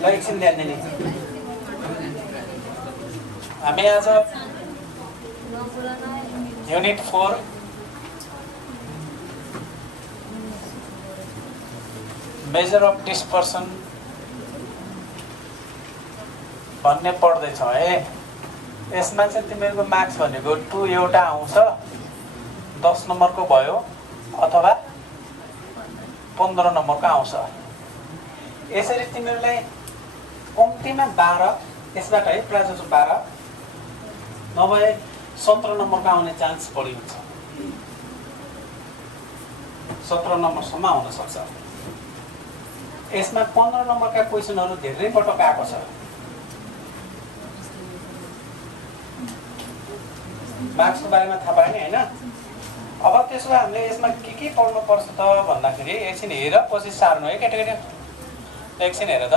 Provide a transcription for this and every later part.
ल एकछिन ध्यान दिने हामी आज युनिट 4 मेजर अफ डिस्पर्सन भन्ने पढ्दैछौँ है। यसमा चाहिँ तिमीहरूको मार्क्स भनेको 2 एउटा आउँछ 10 नम्बरको भयो अथवा 15 नम्बरको आउँछ। यसरी तिमीहरूलाई कम्तीमा 12 यसबाट है प्रायः जसो 12 नभए 17 नम्बरको आउने चान्स बढी हुन्छ। 17 नम्बरसम्म आउन सक्छ। यसमा 15 नम्बरका क्वेसनहरू धेरै पटक आएको छ। मार्क्सको बारेमा थाहा पाएन हैन। अब त्यसो भए हामीले यसमा के पढ्नु पर्छ त भन्दाखेरि एकछिन हेर पछि सार्नु है केटाकेटी। एकछिन हेर त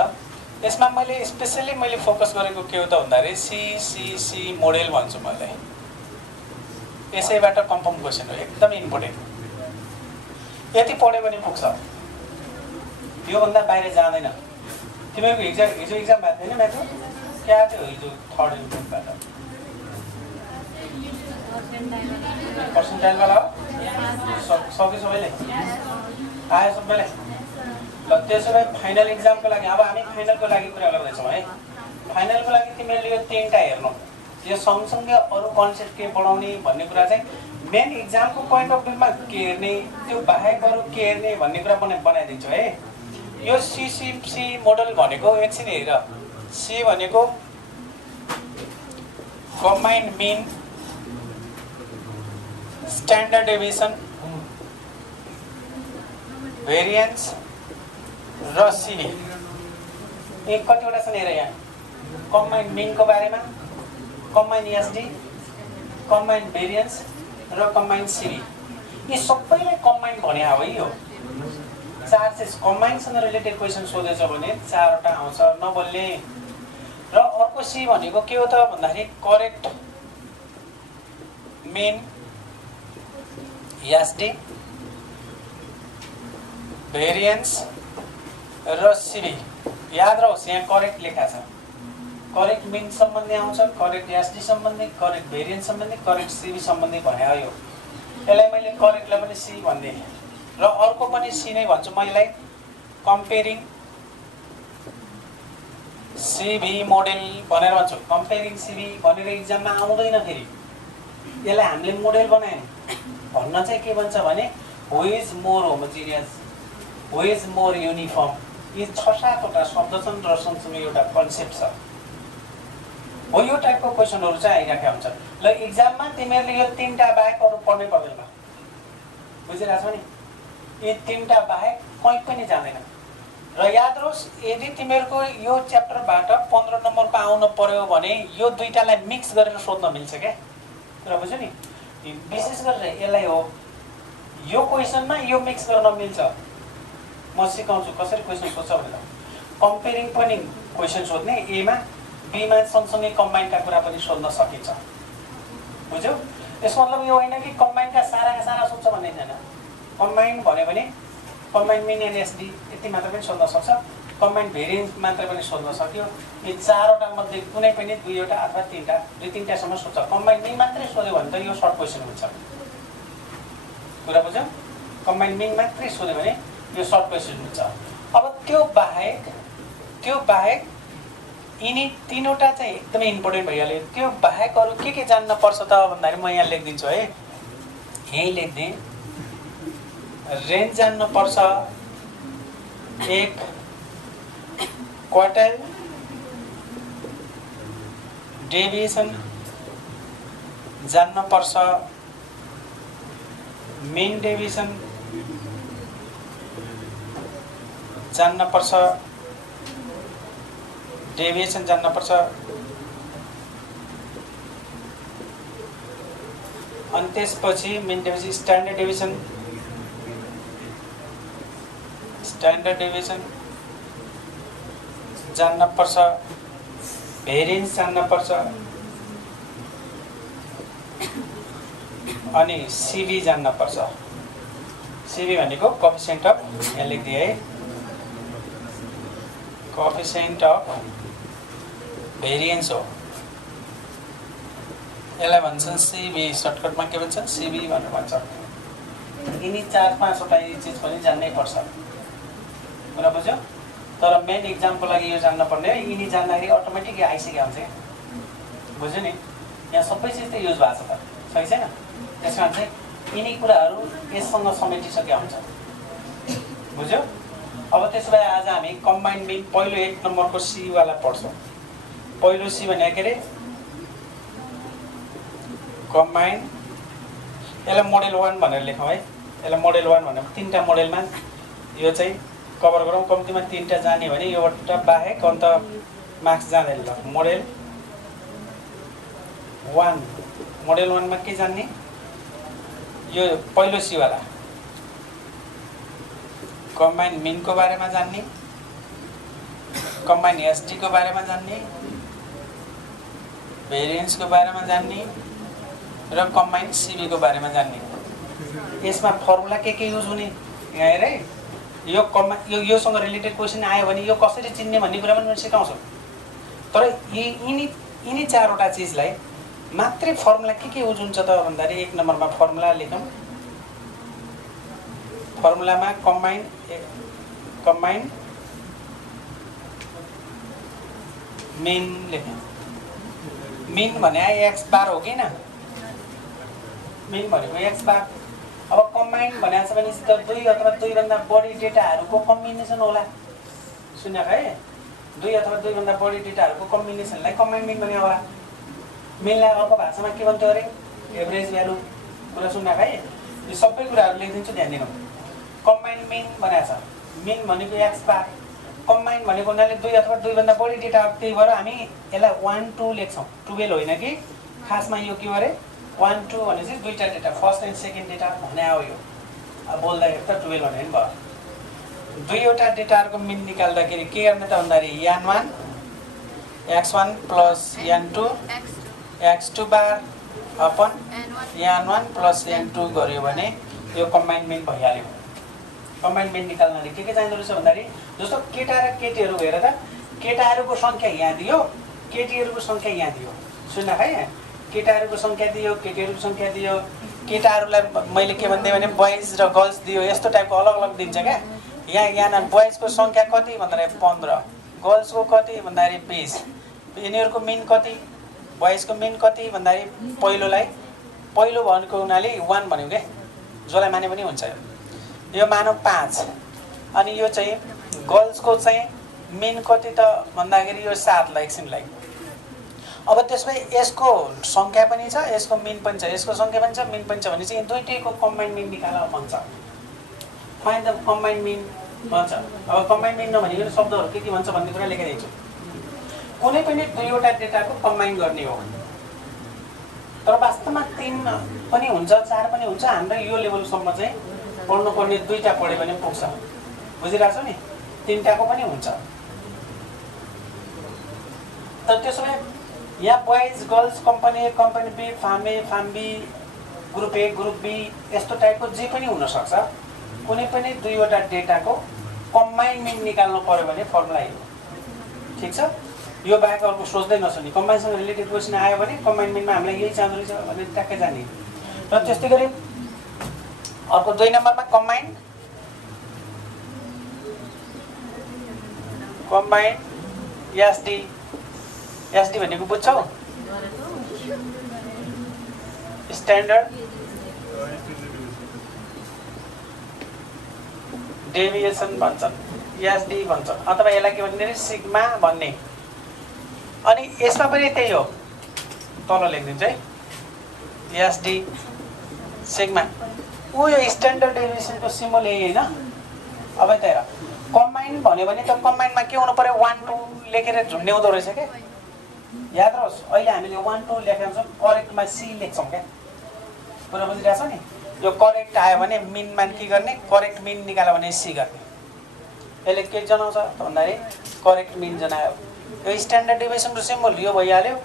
यसमा मैले स्पेशली फोकस गरेको के हो त भन्दाखेरि सी मोडेल भन्छु मैले। यसैबाट कन्फर्म क्वेसन हो एकदम इम्पोर्टेन्ट। यति पढ्यो भने पुग्छ। यो भन्दा बाहिर जाँदैन। तिमीहरूको हिजो एक्जाम भएको थिएन म्याथको क्या थियो हिजो 3rd युनिटबाट पर्सेन्टाइल वाला सक्यो सबैले आयो सबैले। ल त्यसो भए फाइनल एक्जामको लागि अब हामी फाइनलको लागि कुरा गर्दैछौँ है। फाइनलको लागि तिमीहरूले यो 3टा हेर्नु। यो सँगसँगै अरू कन्सेप्ट के पढाउने भन्ने कुरा चाहिँ मेन एक्जामको पोइन्ट अफ भ्यूमा के हेर्ने त्यो बाहेक अरू के हेर्ने भन्ने कुरा बनाइदिन्छु है। यो सी मोडल भनेको एकछिन हेर। सी भनेको combined mean standard deviation variance र सिभी एक कतिवटा छन् हेर यहाँ। कम्बाइन्ड मिनको बारेमा कम्बाइन्ड एसडी कम्बाइन्ड भेरिएन्स र कम्बाइन्ड सिभी यी सबैलाई कम्बाइन्ड भने हो यो 4 चाहिँ कम्बाइन्डसँग रिलेटेड क्वेसन सोधेछ भने 4वटा आउँछ नबोल्ने। र अर्को सी भनेको के हो त भन्दाखेरि करेक्ट मेन एसडी भेरिएन्स र सिभी याद रहोस् यहाँ करेक्ट लेखा छ। करेक्ट मिन सम्बन्धी आउँछ करेक्ट एसडी सम्बन्धी करेक्ट भेरिएन्स सम्बन्धी करेक्ट सिभी सम्बन्धी भने हो। यसलाई मैले करेक्टलाई पनि सी भन्दिएँ र अर्को पनि सी नै भन्छु मैले कम्पेरिङ सिभी मोडेल भनेर भन्छु। कम्पेरिङ सिभी भनेर एक्जाममा आउँदैन फेरि। यसलाई हामीले मोडेल बनायौँ भन्न चाहिँ के भन्छ भने who is more homogeneous who is more uniform. यी 6-7वटा शब्द छन् र सँगसँगै एउटा कन्सेप्ट छ हो। यो टाइपको क्वेसनहरू चाहिँ आइराखेको हुन्छ। ल एक्जाममा तिमीहरूले यो 3टा बाहेक अरू पढ्नै पर्दैन बुझिरहेको छौ नि। यी 3टा बाहेक कहीँ पनि जाँदैन। र याद रहोस् यदि तिमीहरूको यो च्याप्टरबाट 15 नम्बरको आउनु पर्यो भने यो दुईटालाई मिक्स गरेर सोध्न मिल्छ क्या कुरा बुझ्यो नि। विशेष गरेर यसलाई हो यो क्वेसनमा यो मिक्स गर्न मिल्छ। म सिकाउँछु कसरी क्वेसन सोध्छ भनेर। कम्पेरिङ पनि क्वेसन सोध्ने एमा बीमा सँगसँगै कम्बाइन्डका कुरा पनि सोध्न सकिन्छ बुझ्यौ। यसको मतलब यो होइन कि कम्बाइन्डका सारा सोध्छ भन्ने छैन। कम्बाइन्ड भन्यो भने कम्बाइन्ड मिन एन्ड एसडी यति मात्र पनि सोध्न सक्छ। कम्बाइन्ड भेरिएन्स मात्र पनि सोध्न सक्यो। यी 4वटा मध्ये कुनै पनि 2वटा अथवा 3टा 2-3टासम्म सोध्छ। कम्बाइन्ड मिन मात्रै सोध्यो भने त यो सर्ट क्वेसन हुन्छ कुरा बुझ्यौ। कम्बाइन्ड मिन मात्रै सोध्यो भने यो सर्ट क्वेसन हुन्छ। अब त्यो बाहेक यिनी 3वटा चाहिँ एकदमै इम्पोर्टेन्ट भइहाल्यो। त्यो बाहेक अरू के जान्न पर्छ त भन्दाखेरि म यहाँ लेखिदिन्छु है। यहीँ लेख्दिएँ रेन्ज जान्न पर्छ 1 क्वार्टाइल डेभिएसन जान्न पर्छ मेन डेभिएसन जान्न पर्छ डेभिएसन जान्न पर्छ अनि त्यसपछि मेन डेभिएसन स्ट्यान्डर्ड डेभिएसन जान्न पर्छ भेरिएन्स जान्न पर्छ अनि सिभी जान्न पर्छ। सिभी भनेको कोएफिसिएन्ट अफ यहाँ लेखिदिए है कोएफिसिएन्ट अफ भेरिएन्स हो। यसलाई भन्छन् सिबी, सर्टकटमा के भन्छन् सिबी भनेर भन्छ। यिनी 4-5 वटा चिज पनि जान्नै पर्छ, कुरा बुझ्यो। तर मेन एक्जामको लागि यो जान्न पर्ने हो। यिनी जान्दाखेरि अटोमेटिक आइसक्यो हुन्छ, बुझ्यो नि। यहाँ सबै चिज त युज भएको छ त, सही छैन। त्यस कारण चाहिँ यिनी कुराहरू यससँग समेटिसकेका हुन्छ, बुझ्यो। अब त्यसो भए आज हामी कम्बाइन्ड मिन पहिलो 1 नम्बरको सी वाला पढ्छौँ। पहिलो सी भने के अरे कम्बाइन्ड। यसलाई मोडेल 1 भनेर लेखौँ है। यसलाई मोडेल 1 भनेर 3टा मोडेलमा यो चाहिँ कभर गरौँ। कम्तीमा 3टा जाने भने एउटा बाहेक अन्त मार्क्स जाँदैन। ल मोडेल 1, मोडेल 1 मा के जान्ने, यो पहिलो सी वाला कम्बाइन्ड मिनको बारेमा जान्ने, कम्बाइन्ड एसडी को बारेमा जान्ने, भेरिएन्स को बारेमा जान्ने र कम्बाइन्ड सिबी को बारेमा जान्ने। यसमा फर्मुला के युज हुने यहाँ हेर है। योसँग रिलेटेड क्वेसन आयो भने यो कसरी चिन्ने भन्ने कुरा पनि म सिकाउँछु। तर यिनी 4वटा चिजलाई मात्रै फर्मुला के युज हुन्छ त भन्दाखेरि 1 नम्बरमा फर्मुला लेखौँ। फर्मुलामा कम्बाइन्ड मिन लेख्यौँ। मिन भने एक्स बार हो कि न, मिन भनेको एक्स बार। अब कम्बाइन्ड भनेको छ भने 2 अथवा 2 भन्दा बढी डेटाहरूको कम्बिनेसन होला। सुन्नु है, 2 अथवा 2 भन्दा बढी डेटाहरूको कम्बिनेसनलाई कम्बाइन्ड मिन भन्ने होला। मिनलाई अर्को भाषामा के भन्थ्यो अरे एभरेज भ्यालु। कुरा सुन्नु है, यो सबै कुराहरू लेखिदिन्छु, ध्यान दिनु। कम्बाइन्ड मिन भनेको छ, मिन भनेको एक्स बार। कम्बाइन्ड भनेको उनीहरूले 2 अथवा 2 भन्दा बढी डेटा, त्यही भएर हामी यसलाई 1 2 लेख्छौँ। 12 होइन कि, खासमा यो के अरे 1 2 भनेपछि 2टा data, first and second data भने हो। यो अब बोल्दाखेरि त 12 भने पनि भयो। 2वटा डेटाहरूको मिन निकाल्दाखेरि के गर्ने त भन्दाखेरि n1 x1 plus n2 x2 बार अपन n1 प्लस n2 गर्यो भने यो कम्बाइन्ड मिन भइहाल्यो। कम्बाइन्ड मिन निकाल्नले के चाहिँदो रहेछ भन्दाखेरि जस्तो केटा र केटीहरू हेर त, केटाहरूको सङ्ख्या यहाँ दियो, केटीहरूको सङ्ख्या यहाँ दियो। सुन्न है, केटाहरूको सङ्ख्या दियो, केटीहरूको सङ्ख्या दियो। केटाहरूलाई मैले के भन्दै भने बोइज र गर्ल्स दियो, यस्तो टाइपको अलग अलग दिन्छ क्या। यहाँ बोइजको सङ्ख्या कति भन्दाखेरि 15, गर्ल्सको कति भन्दाखेरि 20। यिनीहरूको मिन कति, बोइजको मिन कति भन्दाखेरि पहिलो भनेको हुनाले 1 भन्यो क्या, जसलाई माने पनि हुन्छ। यो मानौ 5, अनि यो चाहिँ गर्ल्सको चाहिँ मिन कति त भन्दाखेरि यो 7 ला एकछिनलाई। अब त्यसमै यसको सङ्ख्या पनि छ, यसको मिन पनि छ, यसको सङ्ख्या पनि छ, मिन पनि छ भने चाहिँ दुईटैको कम्बाइन्ड मिन निकाल भन्छ। फाइन्ड द कम्बाइन्ड मिन भन्छ। अब कम्बाइन्ड मिन नभनिकन शब्दहरू के भन्छ भन्ने कुरा लेखिदिन्छु। कुनै पनि 2वटा डेटाको कम्बाइन गर्ने हो। तर वास्तवमा 3 पनि हुन्छ, 4 पनि हुन्छ। हाम्रो यो लेभलसम्म चाहिँ पढ्नुपर्ने 2टा पढ्यो भने पुग्छ। बुझिरहेछौ नि, 3टाको पनि हुन्छ। तर त्यसो भए यहाँ boys girls, company A, company B, firm A, firm B, group A, group B, यस्तो टाइपको जे पनि हुनसक्छ। कुनै पनि 2वटा डेटाको कम्बाइन्ड मिन निकाल्नु पर्यो भने फर्मुला यो। ठिक छ, यो बाहेक अर्को सोच्दै नसुनी। कम्बाइनसँग रिलेटेड क्वेसन आयो भने कम्बाइन्ड मिनमा हामीलाई यही चाहिँदो रहेछ भने ट्याक्कै जाने। र त्यस्तै गरी अर्को 2 नम्बरमा कम्बाइन्ड एसडी। एसडी भनेको बुझ्छौ? स्ट्यान्डर्ड डेभिएसन भन्छन्, एसडी भन्छ, अथवा यसलाई के भन्ने सिग्मा भन्ने। अनि यसमा पनि त्यही हो, तल लेखिदिन्छु है, एसडी सिग्मा। यो स्ट्यान्डर्ड डेभिएसनको सिम्बल यही होइन। अब त हेर, कम्बाइन्ड भन्यो भने त कम्बाइन्डमा के हुनु पर्यो, 1 2 लेखेर झुन्ड्याउँदो रहेछ क्या। याद रहोस्, अहिले हामीले 1 2 लेखेका छौँ, करेक्टमा सी लेख्छौँ क्या। कुरा बुझिरहेछ नि? यो करेक्ट आयो भने मिनमा के गर्ने, करेक्ट मिन निकाल्यो भने सी गर्ने। यसले के जनाउँछ त भन्दाखेरि करेक्ट मिन जनायो। यो स्ट्यान्डर्ड डेभिएसनको सिम्बल यो भइहाल्यो।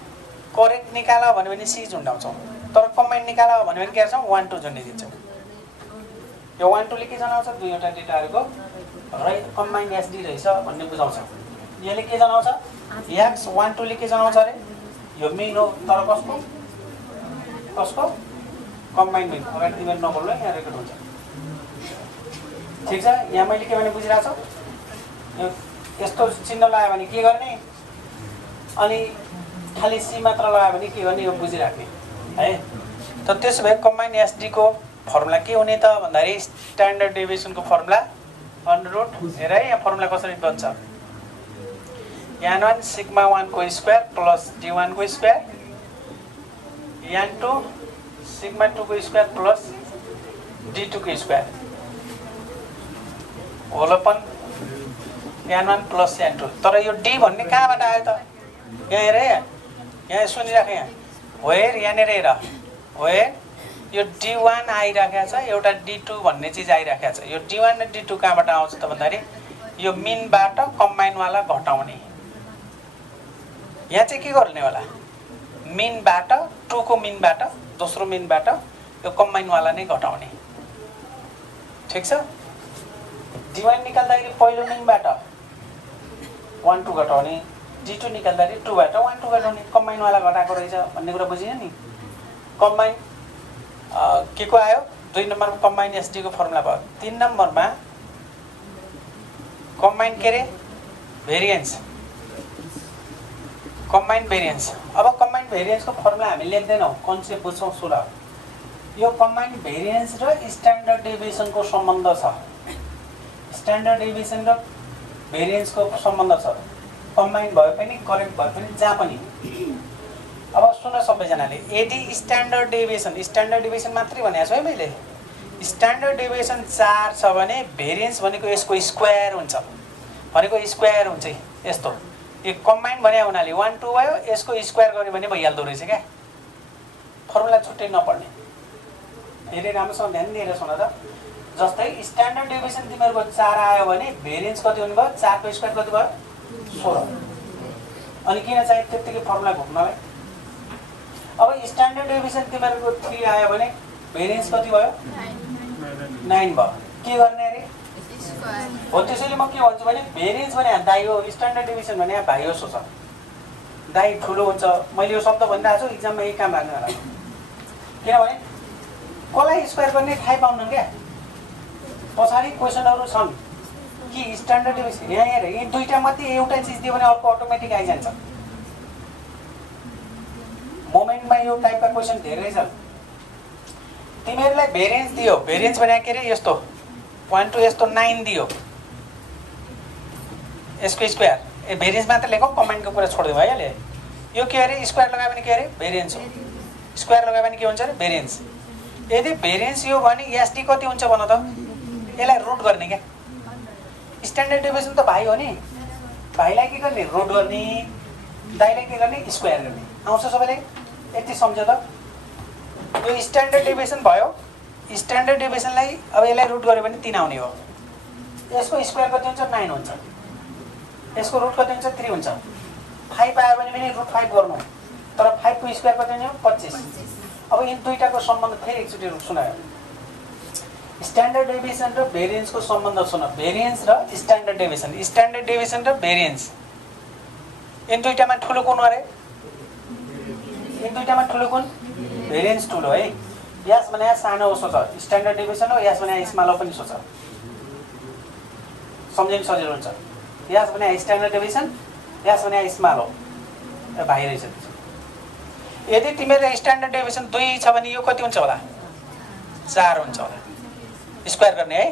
करेक्ट निकाल भन्यो भने सी झुन्डाउँछौँ, तर कम्बाइन्ड निकाल भन्यो भने के गर्छौँ, 1 2 झुन्डिदिन्छौँ। यो 1 2 ले के जनाउँछ, 2वटा डेटाहरूको कम्बाइन्ड एसडी रहेछ भन्ने बुझाउँछ। यसले के जनाउँछ x12 ले के जनाउँछ अरे यो मिन हो तर कसको कम्बाइन मिन अगाडि तिमीहरू नबोल्नु यहाँ रेकर्ड हुन्छ ठिक छ यहाँ मैले के भने बुझिरहेको छु यो यस्तो चिन्ह लगायो भने के गर्ने अनि खाली सी मात्र लगायो भने के गर्ने यो बुझिराख्ने है त त्यसो भए कम्बाइन एसडी को फर्मुला के हुने त भन्दाखेरि स्ट्यान्डर्ड डेभिएसन को फर्मुला अन्डर रुट हेर है यहाँ फर्मुला कसरी बन्छ n1 सिग्मा 1 को स्क्वायर प्लस d1 को स्क्वायर n2 सिग्मा 2 को स्क्वायर प्लस d2 को square whole upon n1 plus n2 तर यो d भन्ने कहाँबाट आयो त यहाँ हेर यहाँ सुनिराख यहाँ वेयर यहाँनिर हेर वेयर यो d1 आइराखेको छ एउटा d2 भन्ने चीज आइराखेको छ यो d1 र d2 कहाँबाट आउँछ त भन्दाखेरि यो मिनबाट कम्बाइनवाला घटाउने यहाँ चाहिँ के गर्ने होला मिनबाट 2 को मिनबाट दोस्रो मिनबाट यो कम्बाइनवाला नै घटाउने ठीक छ d1 निकाल्दाखेरि पहिलो मिनबाट 1 2 घटाउने d2 निकाल्दाखेरि 2 बाट 1 2 घटाउने कम्बाइनवाला घटाएको रहेछ भन्ने कुरा बुझियो नि कम्बाइन के को आयो 2 नम्बरमा कम्बाइन एसडी को फर्मुला भयो 3 नम्बरमा कम्बाइन के रे भेरिएन्स कम्बाइन भेरिएन्स अब कम्बाइन भेरिएन्स को फर्मुला हामी लेख्दैनौ कन्सेप्ट बुझ्छौं सुन यो कम्बाइन भेरिएन्स र स्ट्यान्डर्ड डेभिएसन को सम्बन्ध छ स्ट्यान्डर्ड डेभिएसन र भेरिएन्स को सम्बन्ध छ कम्बाइन भए पनि करेक्ट भए पनि जहाँ पनि अब सुन सबैजनाले यदि स्ट्यान्डर्ड डेभिएसन मात्रै भनेको छु है मैले स्ट्यान्डर्ड डेभिएसन 4 छ भने भेरिएन्स भनेको यसको स्क्वायर हुन्छ भनेको स्क्वायर हुन्छ यस्तो यो कम्बाइन भने हुनाले 1 2 भयो यसको स्क्वायर गर्यो भने भइहाल्दो रहेछ क्या फर्मुला छुट्टै नपर्ने हेरे राम्रोसँग ध्यान दिएर सुन त जस्तै स्ट्यान्डर्ड डेभिएसन तिमीहरुको 4 आयो भने भेरिएन्स कति हुने भयो 4 को स्क्वायर कति भयो 16 अनि किन चाहिँ त्यतिकै फर्मुला घुम्नलाई अब स्ट्यान्डर्ड डेभिएसन तिमीहरुको 3 आयो भने भेरिएन्स कति भयो 9 भयो के गर्ने रे हो त्यसैले म के भन्छु भने भेरिएन्स भने दाइ हो स्ट्यान्डर्ड डेभिएसन भने भाइ हो सोच दाइ ठुलो हुन्छ मैले यो शब्द भनिरहेको छु एक्जाममा यही काम लाग्न होला किनभने कसलाई स्क्वायर गर्ने थाहै पाउन्न क्या पछाडी क्वेशनहरु छन् कि स्ट्यान्डर्ड डेभिएसन यहाँ हेर यी दुईटा मध्ये एउटा चीज दियो भने अर्को अटोमेटिक आइजान्छ मोमेन्टमा यो टाइपका क्वेशन धेरै छन् तिमीहरुलाई भेरिएन्स दियो भेरिएन्स भने के रे यस्तो 1 2 यस्तो 9 दियो यसको स्क्वायर ए भेरिएन्स मात्र लेखौ कमेन्टको कुरा छोड्दियो भइहाल्यो यो के अरे स्क्वायर लगायो भने के अरे भेरिएन्स हो स्क्वायर लगायो भने के हुन्छ रे भेरिएन्स यदि भेरिएन्स यो भने एसडी कति हुन्छ भन त यसलाई रुट गर्ने क्या स्ट्यान्डर्ड डेभिएसन त भाइ हो नि भाइलाई के गर्ने रुट गर्ने दाइलाई के गर्ने स्क्वायर गर्ने आउँछ सबैले यति सम्झ्यो त यो स्ट्यान्डर्ड डेभिएसन भयो स्ट्यान्डर्ड डेभिएसनलाई अब यसलाई रुट गर्यो भने 3 आउने हो यसको स्क्वायर कति हुन्छ 9 हुन्छ यसको रुट कति हुन्छ 3 हुन्छ 5 आयो भने पनि रुट 5 गर्नु तर 5 को स्क्वायर कति हुन्छ 25 अब यी दुईटाको सम्बन्ध फेरि एकचोटी सुनायो स्ट्यान्डर्ड डेभिएसन र भेरिएन्स को सम्बन्ध सुन भेरिएन्स र स्ट्यान्डर्ड डेभिएसन र भेरिएन्स इन दुईटामा ठुलो कुन अरे इन दुईटामा ठुलो कुन भेरिएन्स ठुलो है यस भने सानो हो सोच स्ट्यान्डर्ड डेभिएसन हो यस भने स्मल पनि सोच सम्झिन सजिलो हुन्छ यस भने स्ट्यान्डर्ड डेभिएसन यस भने स्मल हो भाइ रहेछ यदि तिमीहरु स्ट्यान्डर्ड डेभिएसन 2 छ भने यो कति हुन्छ होला 4 हुन्छ होला स्क्वायर गर्ने है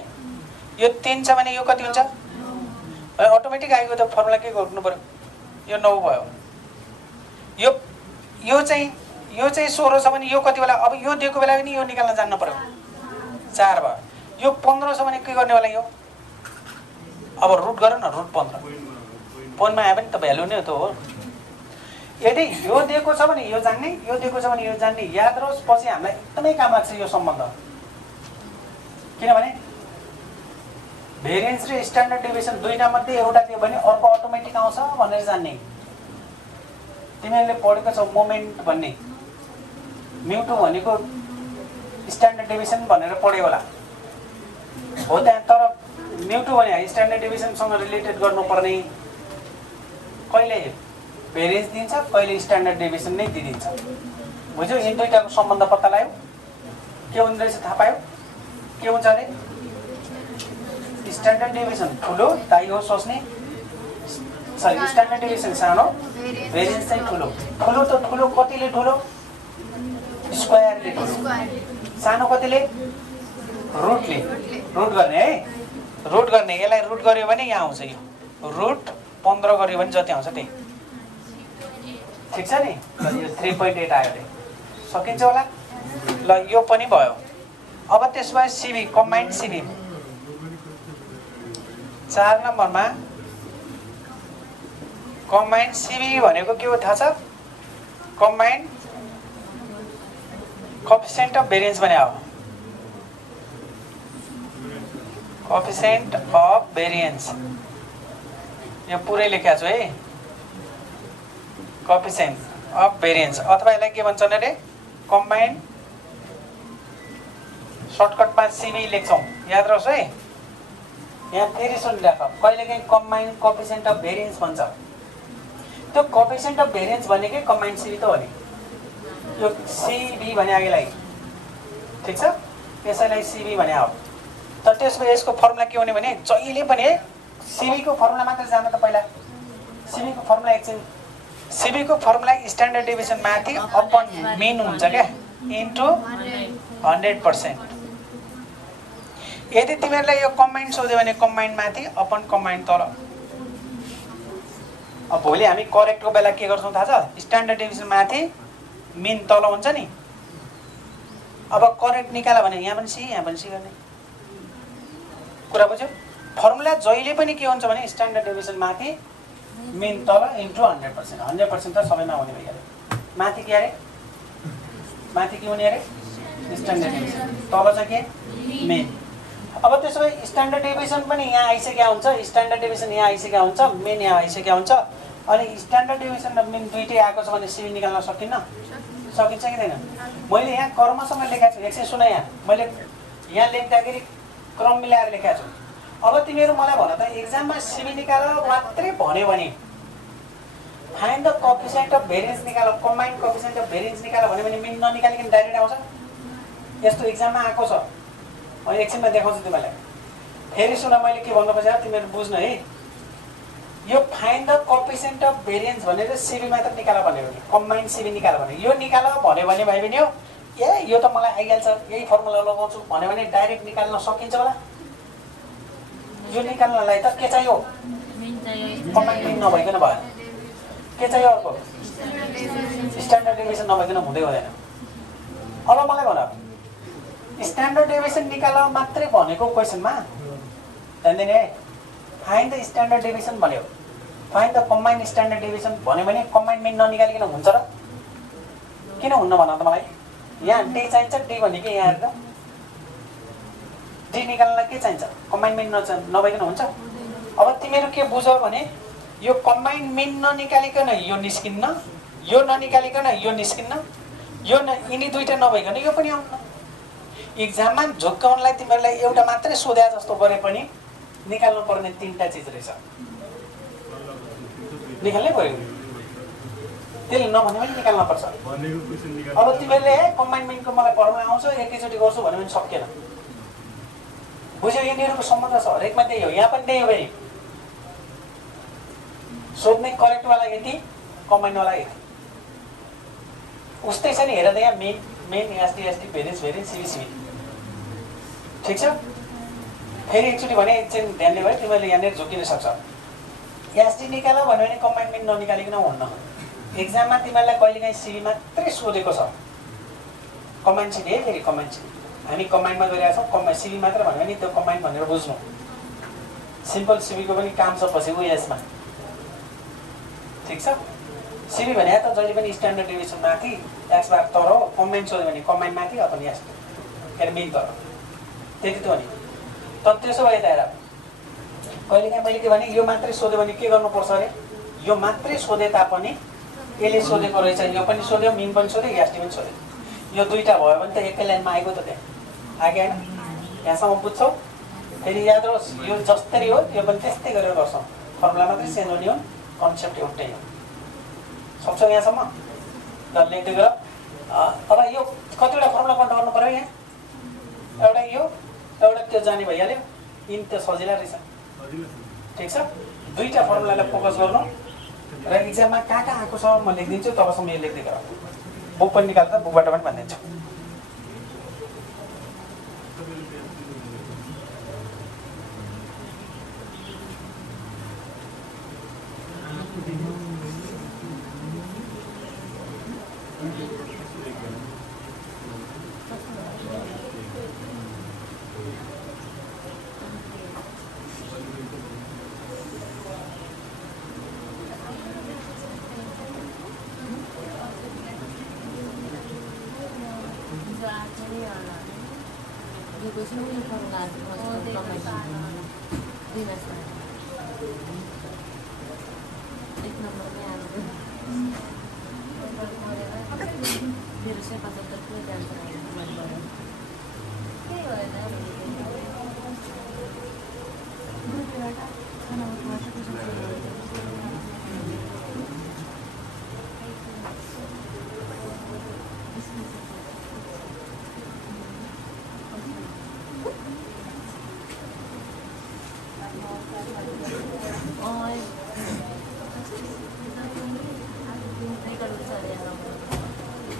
यो 3 छ भने यो कति हुन्छ अटोमेटिक आइगयो त फर्मुला के गर्नु पर्यो यो 9 भयो यो चाहिँ 16 छ भने यो कति बेला अब यो दिएको बेला पनि यो निकाल्न जान्न पर्यो 4 भयो यो 15 छ भने के गर्ने होला यो अब रुट गर न रुट 15 फोनमा आए पनि त भ्यालु नै हो त हो यदि यो दिएको छ भने यो जान्ने यो दिएको छ भने यो जान्ने याद रहोस् पछि हामीलाई एकदमै काम लाग्छ यो सम्बन्ध किनभने भेरिएन्स र स्ट्यान्डर्ड डेभिएसन दुईटा मध्ये एउटा दियो भने अर्को अटोमेटिक आउँछ भनेर जान्ने तिमीहरुले पढेको छौ मोमेन्ट भन्ने म्यु2 भनेको स्ट्यान्डर्ड डेभिएसन भनेर पढ्यो होला हो त्यहाँ तर म्यु2 भने स्ट्यान्डर्ड डेभिएसन सँग रिलेटेड गर्नुपर्ने कहिले भेरिएन्स दिन्छ कहिले स्ट्यान्डर्ड डेभिएसन नै दिन्छ। बुझ्यो? यी दुईटाको सम्बन्ध पत्ता लगायो, के हुँदो रहेछ थाहा पायो? के हुन्छ अरे स्ट्यान्डर्ड डेभिएसन ठुलो ताई हो सोच्ने, सरी स्ट्यान्डर्ड डेभिएसन सानो भेरिएन्स चाहिँ ठुलो। ठुलो त ठुलो कतिले ठुलो? स्क्वायरले ठुलो। सानो कतिले? रुटले। रुट गर्ने है, रुट गर्ने। यसलाई रुट गर्यो भने यहाँ आउँछ, यो रुट 15 गर्यो भने जति आउँछ त्यही। ठिक छ नि? यो 3.8 आयो अरे, सकिन्छ होला? ल यो पनि भयो। अब त्यसमा सिभी कम्बाइन्ड सिभी 4 नम्बरमा कम्बाइन्ड सिभी भनेको के हो थाहा छ? कम्बाइन्ड कोएफिसिएन्ट अफ भेरिएन्स भने हो। कोएफिसिएन्ट अफ भेरिएन्स यो पुरै लेखेको छु है, कोएफिसिएन्ट अफ भेरिएन्स, अथवा यसलाई के भन्छन् अरे कम्बाइन्ड, सर्टकटमा सिभी लेख्छौँ, याद रहोस् है। यहाँ फेरि सुनिराख, कहिलेकाहीँ कम्बाइन्ड कोएफिसिएन्ट अफ भेरिएन्स भन्छ। त्यो कोएफिसिएन्ट अफ भेरिएन्स भनेकै कम्बाइन्ड सिभी त हो नि, यो सिभी भने अघिलाई। ठिक छ? यसैलाई सिभी भने हो। त त्यसमा यसको फर्मुला के हुने भने जहिले पनि सिभीको फर्मुला मात्र जान त पहिला। सिभीको फर्मुला एकछिन, सिभीको फर्मुला स्ट्यान्डर्ड डेभिएसन माथि अपन मिन हुन्छ क्या, इन्टु 100%। यदि तिमीहरूलाई यो कम्बाइन्ड सोध्यो भने कम्बाइन्ड माथि अपन कम्बाइन्ड तल। अब भोलि हामी करेक्टको बेला के गर्छौँ थाहा छ? स्ट्यान्डर्ड डेभिएसन माथि मिन तल हुन्छ नि। अब करेक्ट निकाल्यो भने यहाँ पनि सी यहाँ पनि सी गर्ने कुरा बुझ्यो? फर्मुला जहिले पनि के हुन्छ भने स्ट्यान्डर्ड डेभिएसन माथि मिन तल इन्टु 100%। 100% त सबैमा हुने भयो अरे। माथि के अरे? माथि के हुने अरे? स्ट्यान्डर्ड डेभिएसन, तल चाहिँ के? मिन। अब त्यसो भए स्ट्यान्डर्ड डेभिएसन पनि यहाँ आइसकेका हुन्छ, स्ट्यान्डर्ड डेभिएसन यहाँ आइसकेका हुन्छ, मिन यहाँ आइसकेका हुन्छ। अनि स्ट्यान्डर्ड डेभिएसन र मिन दुईटै आएको छ भने सिभी निकाल्न सकिन्न? सकिन्छ कि छैन? मैले यहाँ क्रमसँग लेखेको छु, एकछिन सुन। यहाँ मैले यहाँ लेख्दाखेरि क्रम मिलाएर लेखेको छु। अब तिमीहरू मलाई भन त, एक्जाममा सिभी निकाल मात्रै भन्यो भने find the coefficient of variance निकाल, कम्बाइन्ड कोएफिसिएन्ट अफ भेरिएन्स निकाल भन्यो भने मिन ननिकालिकन डाइरेक्ट आउँछ। यस्तो एक्जाममा आएको छ, म एकछिनमा देखाउँछु तिमीलाई। फेरि सुन, मैले के भन्नु खोजेँ तिमीहरू बुझ्नु है। यो find the coefficient of variance भनेर सिभी मात्र निकाल भन्यो भने, कम्बाइन्ड सिभी निकाल भने, यो निकाल भन्यो भने भाइ बहिनी हो, ए यो त मलाई आइहाल्छ, यही फर्मुला लगाउँछु भन्यो भने डाइरेक्ट निकाल्न सकिन्छ होला? यो निकाल्नलाई त के चाहियो? कम्बाइन्ड मिन नभइकन भयो। के चाहियो अर्को? स्ट्यान्डर्ड डेभिएसन नभइकन हुँदै हुँदैन। अब मलाई भन, स्ट्यान्डर्ड डेभिएसन निकाल मात्रै भनेको क्वेसनमा जान्दैन है। फाइन्ड द स्ट्यान्डर्ड डेभिएसन भन्यो, find the combined standard deviation भन्यो भने कम्बाइन्ड मिन ननिकालिकन हुन्छ र? किन हुन्न भन त मलाई? यहाँ डी चाहिन्छ, डी भने के? यहाँ हेर्दा डी निकाल्नलाई के चाहिन्छ? कम्बाइन्ड मिन नभइकन हुन्छ? अब तिमीहरू के बुझ भने यो कम्बाइन्ड मिन ननिकालिकन यो निस्किन्न, यो ननिकालिकन यो निस्किन्न, यो यिनी दुईटा नभइकन यो पनि आउन्न। एक्जाममा झुक्काउनलाई तिमीहरूलाई एउटा मात्रै सोधे जस्तो गरे पनि निकाल्नु पर्ने 3टा चिज रहेछ, निकाल्नै पर्यो। त्यसले नभने पनि निकाल्न पर्छ। अब तिमीहरूले कम्बाइन्ड मिनको मलाई फर्मुला आउँछ एकैचोटि गर्छु भन्यो भने सकिएन। बुझ्यो? यिनीहरूको सम्बन्ध छ, हरेकमा त्यही हो, यहाँ पनि त्यही हो। फेरि सोध्ने करेक्टवाला यति, कम्बाइन्डवाला यति, उस्तै छ नि। हेर त यहाँ main main SD SD variance variance CV CV. ठिक छ? फेरि एकचोटि भने एकछिन ध्यान दियो भने तिमीहरूले यहाँनिर झुकिन सक्छ। एसडी निकाल भन्यो भने कम्बाइन्ड मिन ननिकालिकन हुन्न। एक्जाममा तिमीहरूलाई कहिलेकाहीँ सिभी मात्रै सोधेको छ, कम्बाइन्ड सिभी है। फेरि कम्बाइन्ड सिभी हामी कम्बाइन्डमा गरिरहेको छौँ, कम्बाइन्ड सिभी मात्र भन्यो भने त्यो कम्बाइन्ड भनेर बुझ्नु। सिम्पल सिभीको पनि काम छ पछि ऊ यसमा। ठिक छ? सिभी भने त जहिले पनि स्ट्यान्डर्ड डेभिएसन माथि एक्स बार तर हो, कम्बाइन्ड सोध्यो भने कम्बाइन्ड माथि अपन यस के मिन तर, त्यति त हो नि। तर त्यसो भए त हेर, कहिलेकाहीँ मैले के भने यो मात्रै सोध्यो भने के गर्नुपर्छ अरे? यो मात्रै सोधे तापनि यसले सोधेको रहेछ, यो पनि सोध्यो, मिन पनि सोध्यो, एसडी पनि सोध्यो। यो दुईटा भयो भने त एकै लाइनमा आएको त त्यहाँ आगे होइन? यहाँसम्म बुझ्छौ? फेरि याद रहोस्, यो जस्तै हो त्यो पनि त्यस्तै गरेर गर्छौँ, फर्मुला मात्रै चेन्ज हुने हो। कन्सेप्ट एउटै हो। सक्छौ यहाँसम्म? ल लेख्दै गर। अब यो कतिवटा फर्मुला कन्ट गर्नु पर्यो यहाँ? एउटा यो एउटा त्यो जाने भइहाल्यो। इन त सजिला रहेछ। ठिक छ, दुईटा फर्मुलालाई फोकस गर्नु र इक्जाममा कहाँ आएको छ म लेखिदिन्छु, तबसम्म यो लेख्दै गर। बुक पनि निकाल्दा बुकबाट पनि भनिदिन्छु।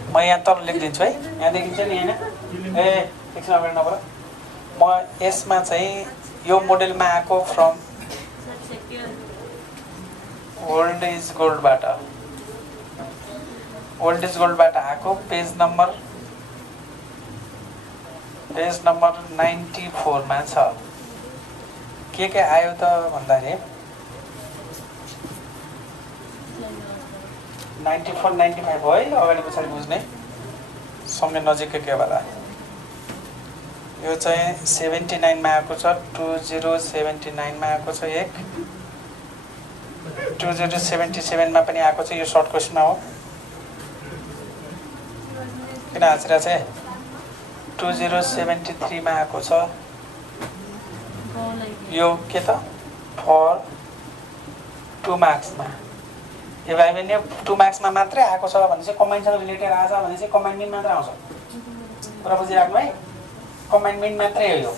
म यहाँ तल लेखिदिन्छु है, यहाँ देखिन्छ नि होइन? ए एकछिन अगाडि नपर। म यसमा चाहिँ यो मोडेलमा आएको फ्रम ओल्ड इज गोल्डबाट आएको पेज नम्बर 94 मा छ। के आयो त भन्दाखेरि 94 95 हो है, अगाडि पछाडि बुझ्ने सँगै नजिकै के होला। यो चाहिँ 79 मा आएको छ, 2079 मा आएको छ एक, 2077 मा पनि आएको छ। यो सर्ट क्वेसनमा हो, किन हाँसिरहेको छ? 2073 मा आएको छ। यो के त फर 2 मार्क्समा। यो भाइ बहिनी 2 मार्क्समा मात्रै आएको छ भने चाहिँ कम्बाइनसँग रिलेटेड आएछ भने चाहिँ कम्बाइन मिन मात्र आउँछ। कुरा बुझिराख्नु है, कम्बाइन मिन मात्रै हो यो।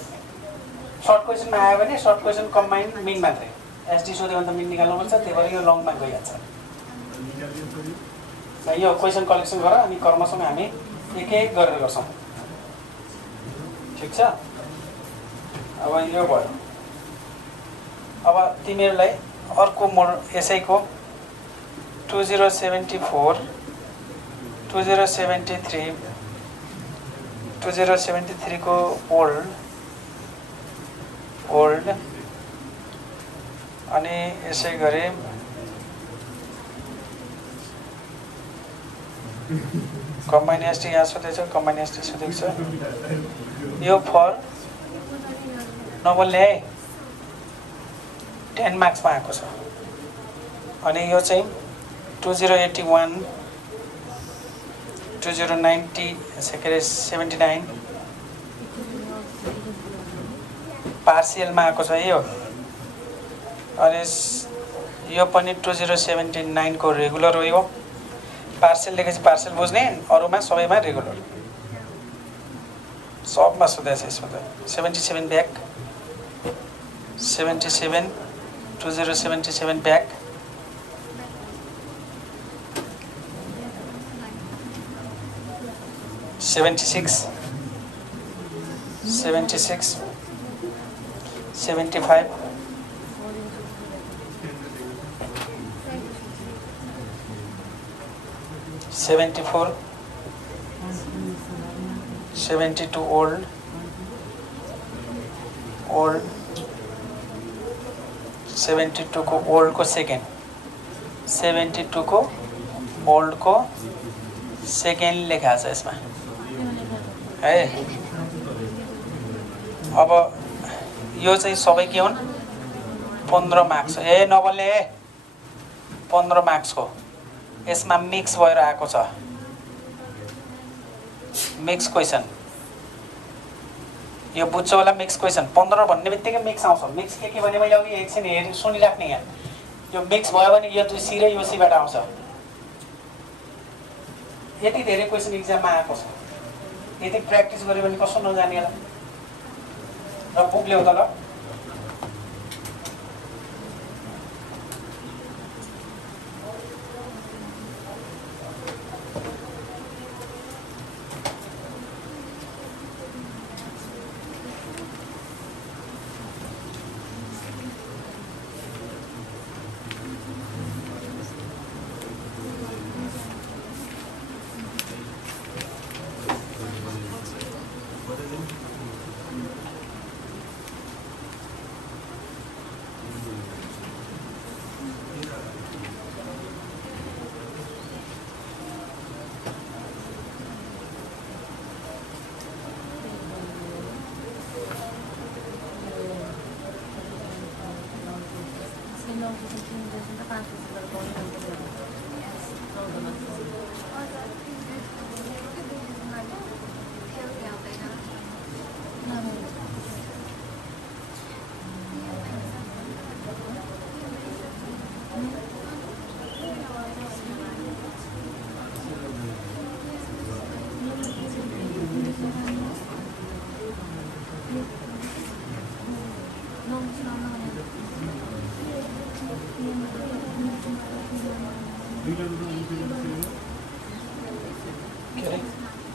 सर्ट क्वेसनमा आयो भने सर्ट क्वेसन कम्बाइन मिन मात्रै। एसडी सोध्यो भने त मिन निकाल्नुपर्छ, त्यही भएर यो लङमा गइहाल्छ। यो क्वेसन कलेक्सन गर अनि कर्मसँग हामी एक एक गरेर गर्छौँ। ठिक छ? अब यो भयो। अब तिमीहरूलाई अर्को मोड यसैको 2074 2073 को ओल्ड अनि यसै गरी कम्बाइन एसटी यहाँ सोधेको छ, कम्बाइन एसटी सोधेको छ। यो फर नबोल्ने है, 10 मार्क्समा आएको छ। अनि यो चाहिँ 2081 2090 79 पार्सियलमा आएको छ यो। अनि यो पनि 2079 को रेगुलर हो। यो पार्सियल लेखेपछि पार्सियल बुझ्ने, अरूमा सबैमा रेगुलर। सबमा सोधेछ यसमा त। 77 ब्याक 77 2077 ब्याक 76 75 74 72 ओल्ड 72 को ओल्ड को सेकेंड 72 को ओल्ड को सेकेंड लेखा छ यसमा है। अब यो चाहिँ सबै के हुन् 15 मार्क्स। ए नबोल्ने 15 मार्क्स को यसमा मिक्स भएर आएको छ। मिक्स क्वेसन यो बुझ्छ होला। मिक्स क्वेसन 15 भन्ने बित्तिकै मिक्स आउँछ। मिक्स के भने मैले अघि एकछिन हेरि सुनिराख्ने यहाँ यो मिक्स भयो भने यो सी र यो सीबाट आउँछ। यति धेरै क्वेसन इक्जाममा आएको छ, यति प्र्याक्टिस गर्यो भने कसो नजाने होला। र बुक ल्याउ त ल।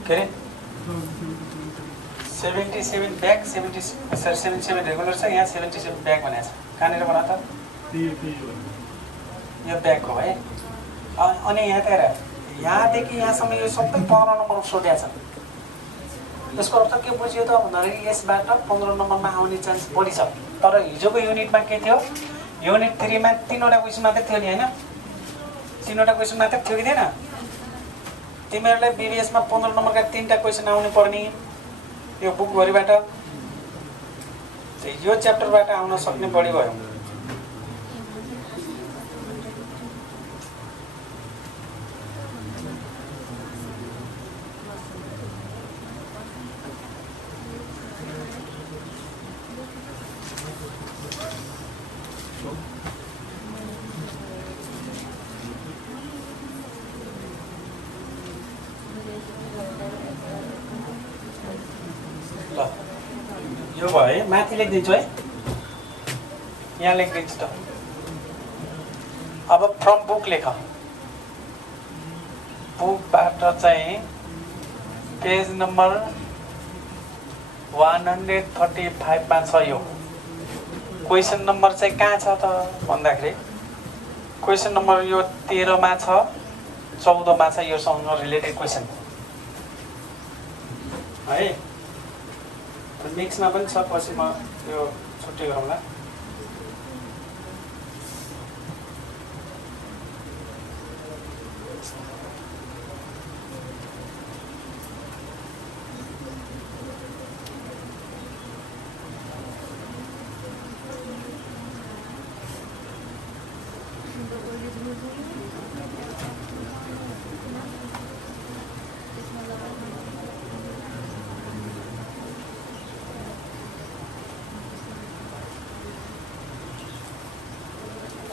के अरे 77 ब्याक 77 रेगुलर छ, यहाँ 77 ब्याक भनेको छ। कहाँनिर बना त यो ब्याक हो है। अनि यहाँ त हेर, यहाँदेखि यहाँसम्म यो सबै 15 नम्बर सोधेको छ। यसको अर्थ के बुझ्यो त भन्दाखेरि यसबाट 15 नम्बरमा आउने चान्स बढी छ। तर हिजोको युनिटमा के थियो, युनिट 3 मा 3वटा क्वेसन मात्रै थियो नि हैन, 3वटा क्वेसन मात्रै थियो कि थिएन। तिमीहरूलाई बीबीएसमा 15 नम्बरका 3टा क्वेसन आउनु पर्ने यो बुकभरिबाट, यो च्याप्टरबाट आउन सक्ने बढी भयो। यो भयो है, माथि लेखिदिन्छु है, यहाँ लेखिदिन्छु त। अब फ्रम बुक लेख, बुकबाट चाहिँ पेज नम्बर 135 मा छ। यो क्वेसन नम्बर चाहिँ कहाँ छ त भन्दाखेरि क्वेसन नम्बर यो 13 मा छ, 14 मा छ, योसँग रिलेटेड क्वेसन है। मिक्समा पनि छ, पछि म यो छुट्टी गरौँला।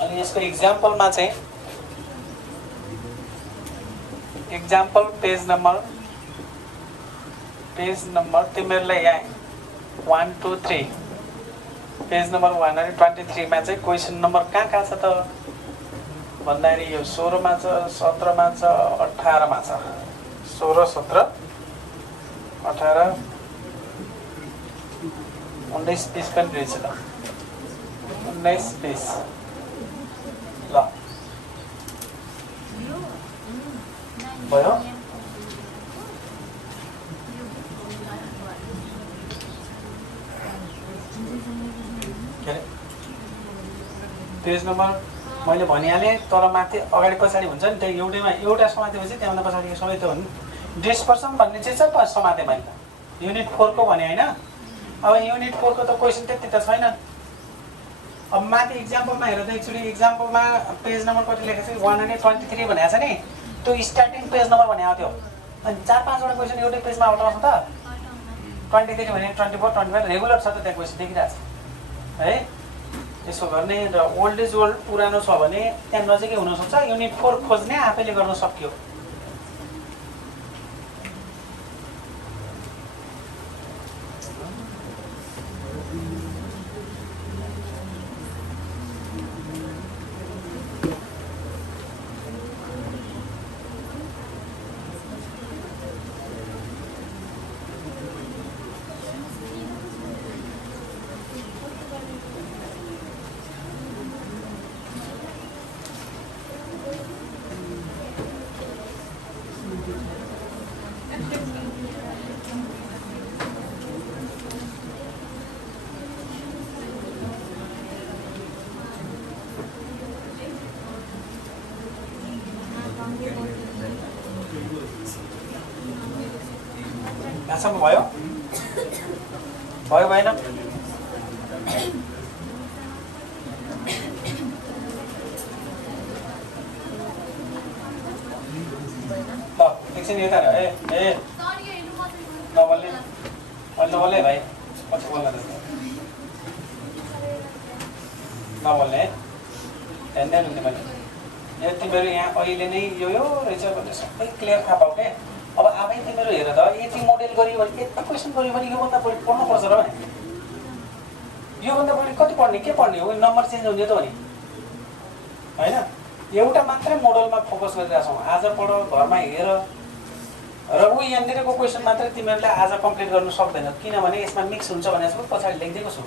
अनि यसको इक्जाम्पलमा चाहिँ इक्जाम्पल पेज नम्बर तिमीहरूलाई यहाँ 1 2 3 पेज नम्बर 123 मा चाहिँ क्वेसन नम्बर कहाँ छ त भन्दाखेरि यो 16 मा छ, 17 मा छ, 18 मा छ। 16 17 18 19 20 पनि रहेछ त। 19 20 ल भयो। पेज नम्बर मैले भनिहालेँ, तर माथि अगाडि पछाडि हुन्छ नि, त्यही एउटा समातेपछि त्यहाँभन्दा पछाडिको सबै त्यो हुन्। डिस्पर्सन भन्ने चाहिँ छ समाते मैले युनिट 4 को भने होइन। अब युनिट 4 को त क्वेसन त्यति त छैन। अब माथि इक्जाम्पलमा हेर त एकचोटि, इक्जाम्पलमा पेज नम्बर कति लेखेको छ 123 भनेको छ नि, त्यो स्टार्टिङ पेज नम्बर भनेको थियो। अनि 4-5 वटा क्वेसन एउटै पेजमा आउँछ त। 23 भने 24 25 रेगुलर छ त, त्यहाँ क्वेसन देखिरहेको छ है। त्यसो गर्ने र ओल्ड इज गोल्ड पुरानो छ भने त्यहाँ नजिकै हुनसक्छ। युनिट 4 खोज्ने आफैले गर्न सक्यो। यहाँसम्म भयो? भयो भएन? ल एकछिन यता ए नबोल्ने अहिले नबोल्ने भाइ, पछि बोल्न नबोल्ने है, ध्यान दिनुहुन्थ्यो मैले। यो तिमीहरू यहाँ अहिले नै यो रहेछ भने सबै क्लियर थाहा पाऊ क्या। अब आफै तिमीहरू हेर त, यति मोडेल गरियो भने यति क्वेसन गरियो भने योभन्दा बढी पढ्नुपर्छ र भने योभन्दा बढी कति पढ्ने, के पढ्ने हो? नम्बर चेन्ज हुने त हो नि होइन। एउटा मात्रै मोडलमा फोकस गरिरहेको छौँ। आज पढ, घरमा हेर, र यहाँनिरको क्वेसन मात्रै तिमीहरूले आज कम्प्लिट गर्नु सक्दैन, किनभने यसमा मिक्स हुन्छ भने जस्तो पछाडि लेखिदिएको छु।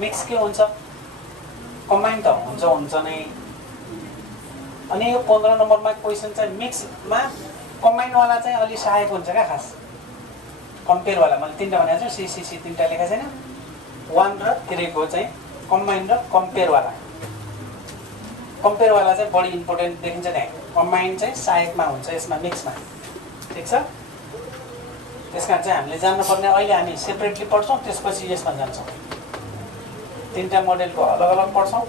मिक्स के हुन्छ? कम्बाइन त हुन्छ नै। अनि यो 15 नम्बरमा क्वेसन चाहिँ मिक्समा कम्बाइनवाला चाहिँ अलि सहायक हुन्छ क्या। खास कम्पेयरवाला मैले 3टा भनेको छु, सीसीसी 3टा लेखा छैन। 1 र 3 को चाहिँ कम्बाइन र कम्पेयरवाला। कम्पेयरवाला चाहिँ बढी इम्पोर्टेन्ट देखिन्छ त्यहाँ। कम्बाइन चाहिँ सहायकमा हुन्छ यसमा, मिक्समा। ठिक छ। त्यस कारण चाहिँ हामीले जान्नुपर्ने, अहिले हामी सेपरेटली पढ्छौँ, त्यसपछि यसमा जान्छौँ। 3टा मोडेलको अलग अलग पढ्छौँ,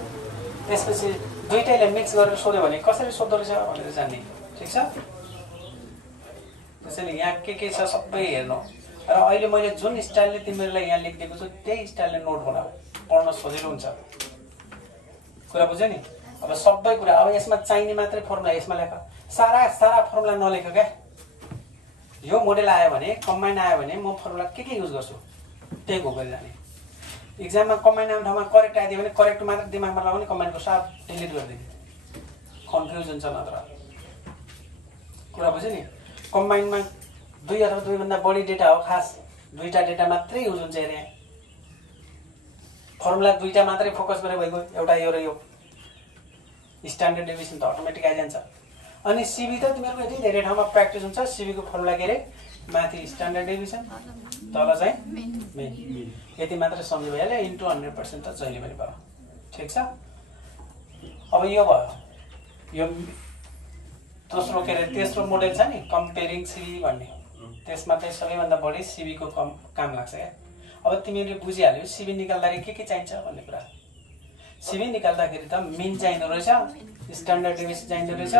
त्यसपछि दुईटैले मिक्स गरेर सोध्यो भने कसरी सोध्दो रहेछ भनेर जान्ने। ठिक छ। त्यसैले यहाँ के छ सबै हेर्नु। र अहिले मैले जुन स्टाइलले तिमीहरूलाई यहाँ लेखिदिएको छु त्यही स्टाइलले नोट बनाऊ, पढ्न सजिलो हुन्छ। कुरा बुझ्यो नि? अब सबै कुरा, अब यसमा चाहिने मात्रै फर्मुला यसमा लेख। सारा फर्मुला नलेख क्या। यो मोडेल आयो भने, कम्बाइन आयो भने म फर्मुला के युज गर्छु त्यही हो गरिरहने। इक्जाममा कम्बाइन आउने ठाउँमा करेक्ट आइदियो भने करेक्ट मात्र दिमागमा लगाउने, कम्बाइनको साफ डिलिट गरिदिने। कन्फ्युज हुन्छ नत्र। कुरा बुझ्यो नि? कम्बाइनमा 2 अथवा 2 भन्दा बढी डेटा हो। खास 2टा डेटा मात्रै युज हुन्छ अरे। फर्मुला 2टा मात्रै फोकस गरेर भइगयो, एउटा यो र यो। स्ट्यान्डर्ड डेभिएसन त अटोमेटिक आइजान्छ। अनि सिबी त तिमीहरूको यति धेरै ठाउँमा प्र्याक्टिस हुन्छ। सिबीको फर्मुला के अरे? माथि स्ट्यान्डर्ड डेभिएसन, तल चाहिँ मेन। यति मात्रै सम्झ भइहाल्यो। इन्टु 100% त जहिले पनि भयो। ठिक छ। अब यो भयो। यो दोस्रो के अरे, तेस्रो मोडेल छ नि कम्पेयरिङ सिबी भन्ने, त्यसमा चाहिँ सबैभन्दा बढी सिबीको काम लाग्छ क्या। अब तिमीहरूले बुझिहाल्यो सिबी निकाल्दाखेरि के चाहिन्छ भन्ने कुरा। सिबी निकाल्दाखेरि त मिन चाहिँदो रहेछ, स्ट्यान्डर्ड डेभिएसन चाहिँदो रहेछ।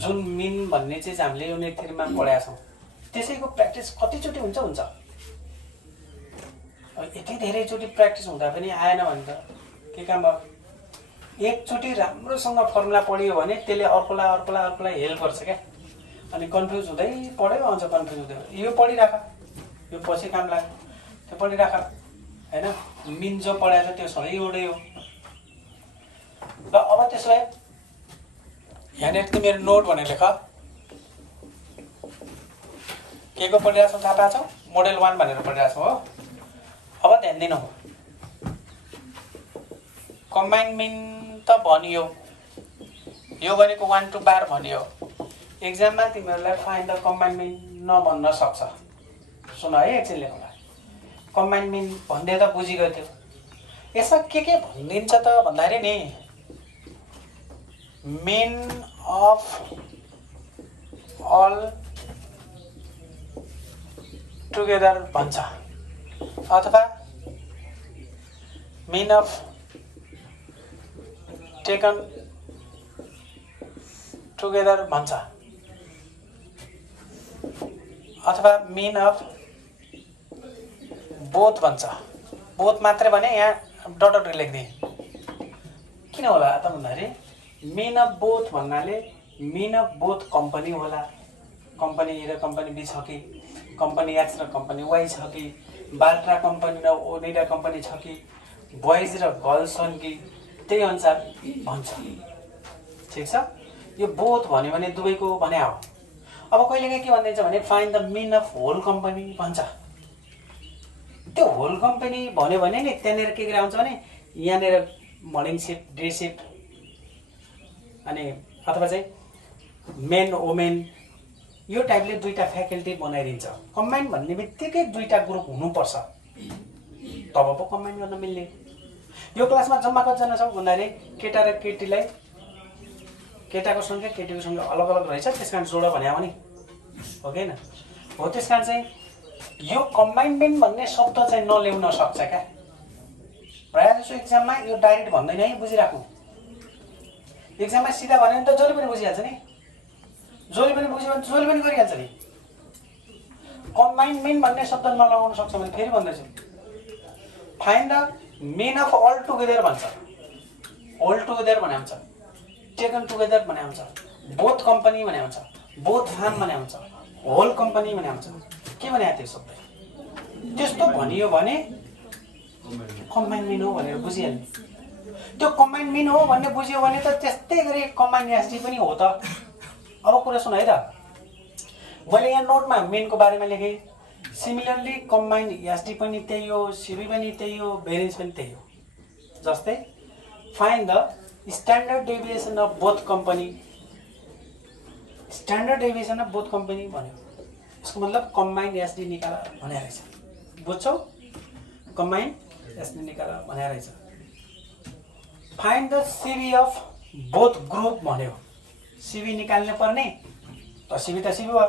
जुन मिन भन्ने चाहिँ हामीले युनिट 3 मा पढाएका छौँ। त्यसैको प्र्याक्टिस कतिचोटि हुन्छ। यति धेरैचोटि प्र्याक्टिस हुँदा पनि आएन भने त के काम भयो? एकचोटि राम्रोसँग फर्मुला पढियो भने त्यसले अर्कोलाई हेल्प गर्छ क्या। अनि कन्फ्युज हुँदै पढ्यो, अझ कन्फ्युज हुँदै यो पढिराख, यो पछि काम लाग्यो, त्यो पढिराख होइन। मिन जो पढाएको छ त्यो सधैँ एउटै हो। ल अब त्यसो भए यहाँनिर तिमीहरू नोट भनेर लेख। के को पढिरहेको छौ थाहा पाएको छौ? मोडेल 1 भनेर पढिरहेको छौ हो। अब ध्यान दिनु। कम्बाइन मिन त भनियो, यो भनेको 1 to 12 भनियो। एक्जाममा तिमीहरूलाई फाइन्ड द कम्बाइन मिन नभन्न सक्छ। सुन है, एकछिन लेखौँला। कम्बाइन मिन भनिदिए त बुझिगयो थियो। यसमा के भनिदिन्छ त भन्दाखेरि नि, मिन अफ अल टुगेदर भन्छ, अथवा मिन अफ टेकन टुगेदर भन्छ, अथवा मिन अफ बोथ भन्छ। बोथ मात्रै भने यहाँ डट लेखिदिए। किन होला त भन्दाखेरि मेन अफ बोथ भन्नाले मेन अफ बोथ कम्पनी होला। कम्पनी ए र कम्पनी बी छ कि, कम्पनी एक्स र कम्पनी वाई छ कि, बाल्ट्रा कम्पनी र ओनिडा कम्पनी छ कि, बोइज र गर्ल्स छन् कि, त्यही अनुसार भन्छ। ठिक छ, यो बोथ भन्यो भने दुवैको भने हो। अब कहिलेकाहीँ के भनिदिन्छ भने find the mean of whole company भन्छ। त्यो होल कम्पनी भन्यो भने नि त्यहाँनिर के कुरा हुन्छ भने यहाँनिर मर्निङ सिफ्ट, डे सिफ्ट अनि अथवा चाहिँ मेन वुमेन यो टाइपले दुईटा फ्याकल्टी बनाइदिन्छ। कम्बाइन भन्ने बित्तिकै दुईटा ग्रुप हुनुपर्छ, तब पो कम्बाइन गर्न मिल्ने। यो क्लासमा जम्मा कतिजना छ भन्दाखेरि केटा र केटीलाई केटाको सँगै केटीको सँगै अलग अलग रहेछ, त्यस कारण जोड भने हो नि, हो कि होइन? हो, त्यस कारण चाहिँ यो कम्बाइनमेन्ट भन्ने शब्द चाहिँ नल्याउन सक्छ क्या। प्रायः जसो इक्जाममा यो डाइरेक्ट भन्दैन है, बुझिराख्नु। इक्जाममा सिधा भन्यो भने त जसले पनि बुझिहाल्छ नि, जसले पनि बुझ्यो भने जसले पनि गरिहाल्छ नि। कम्बाइनमेन्ट भन्ने शब्द नलगाउन सक्छ भने फेरि भन्दैछु, find the mean of all together भन्छ। अल टुगेदर भने हुन्छ, टेकन टुगेदर भने हुन्छ, बोथ कम्पनी भने हुन्छ, बोथ फार्म भने हुन्छ, होल कम्पनी भने हुन्छ। के भने त्यो शब्द त्यस्तो भनियो भने कम्बाइनमेन्ट हो भनेर बुझिहाल्ने। त्यो कम्बाइनमेन्ट हो भन्ने बुझ्यो भने त त्यस्तै गरी कम्बाइन एसडी पनि हो त। अब कुरा सुन है त, मैले यहाँ नोटमा मेनको बारेमा लेखेँ। सिमिलरली कम्बाइन्ड एसडी पनि त्यही हो, सिबी पनि त्यही हो, भेरिएन्स पनि त्यही हो। जस्तै find the standard deviation of both company. Standard deviation of both company भन्यो, यसको मतलब कम्बाइन्ड एसडी निकाल भने रहेछ। बुझ्छौ? कम्बाइन्ड एसडी निकाल भने रहेछ। Find the CV of both group भन्यो, सिबी निकाल्नु पर्ने त सिबी भयो,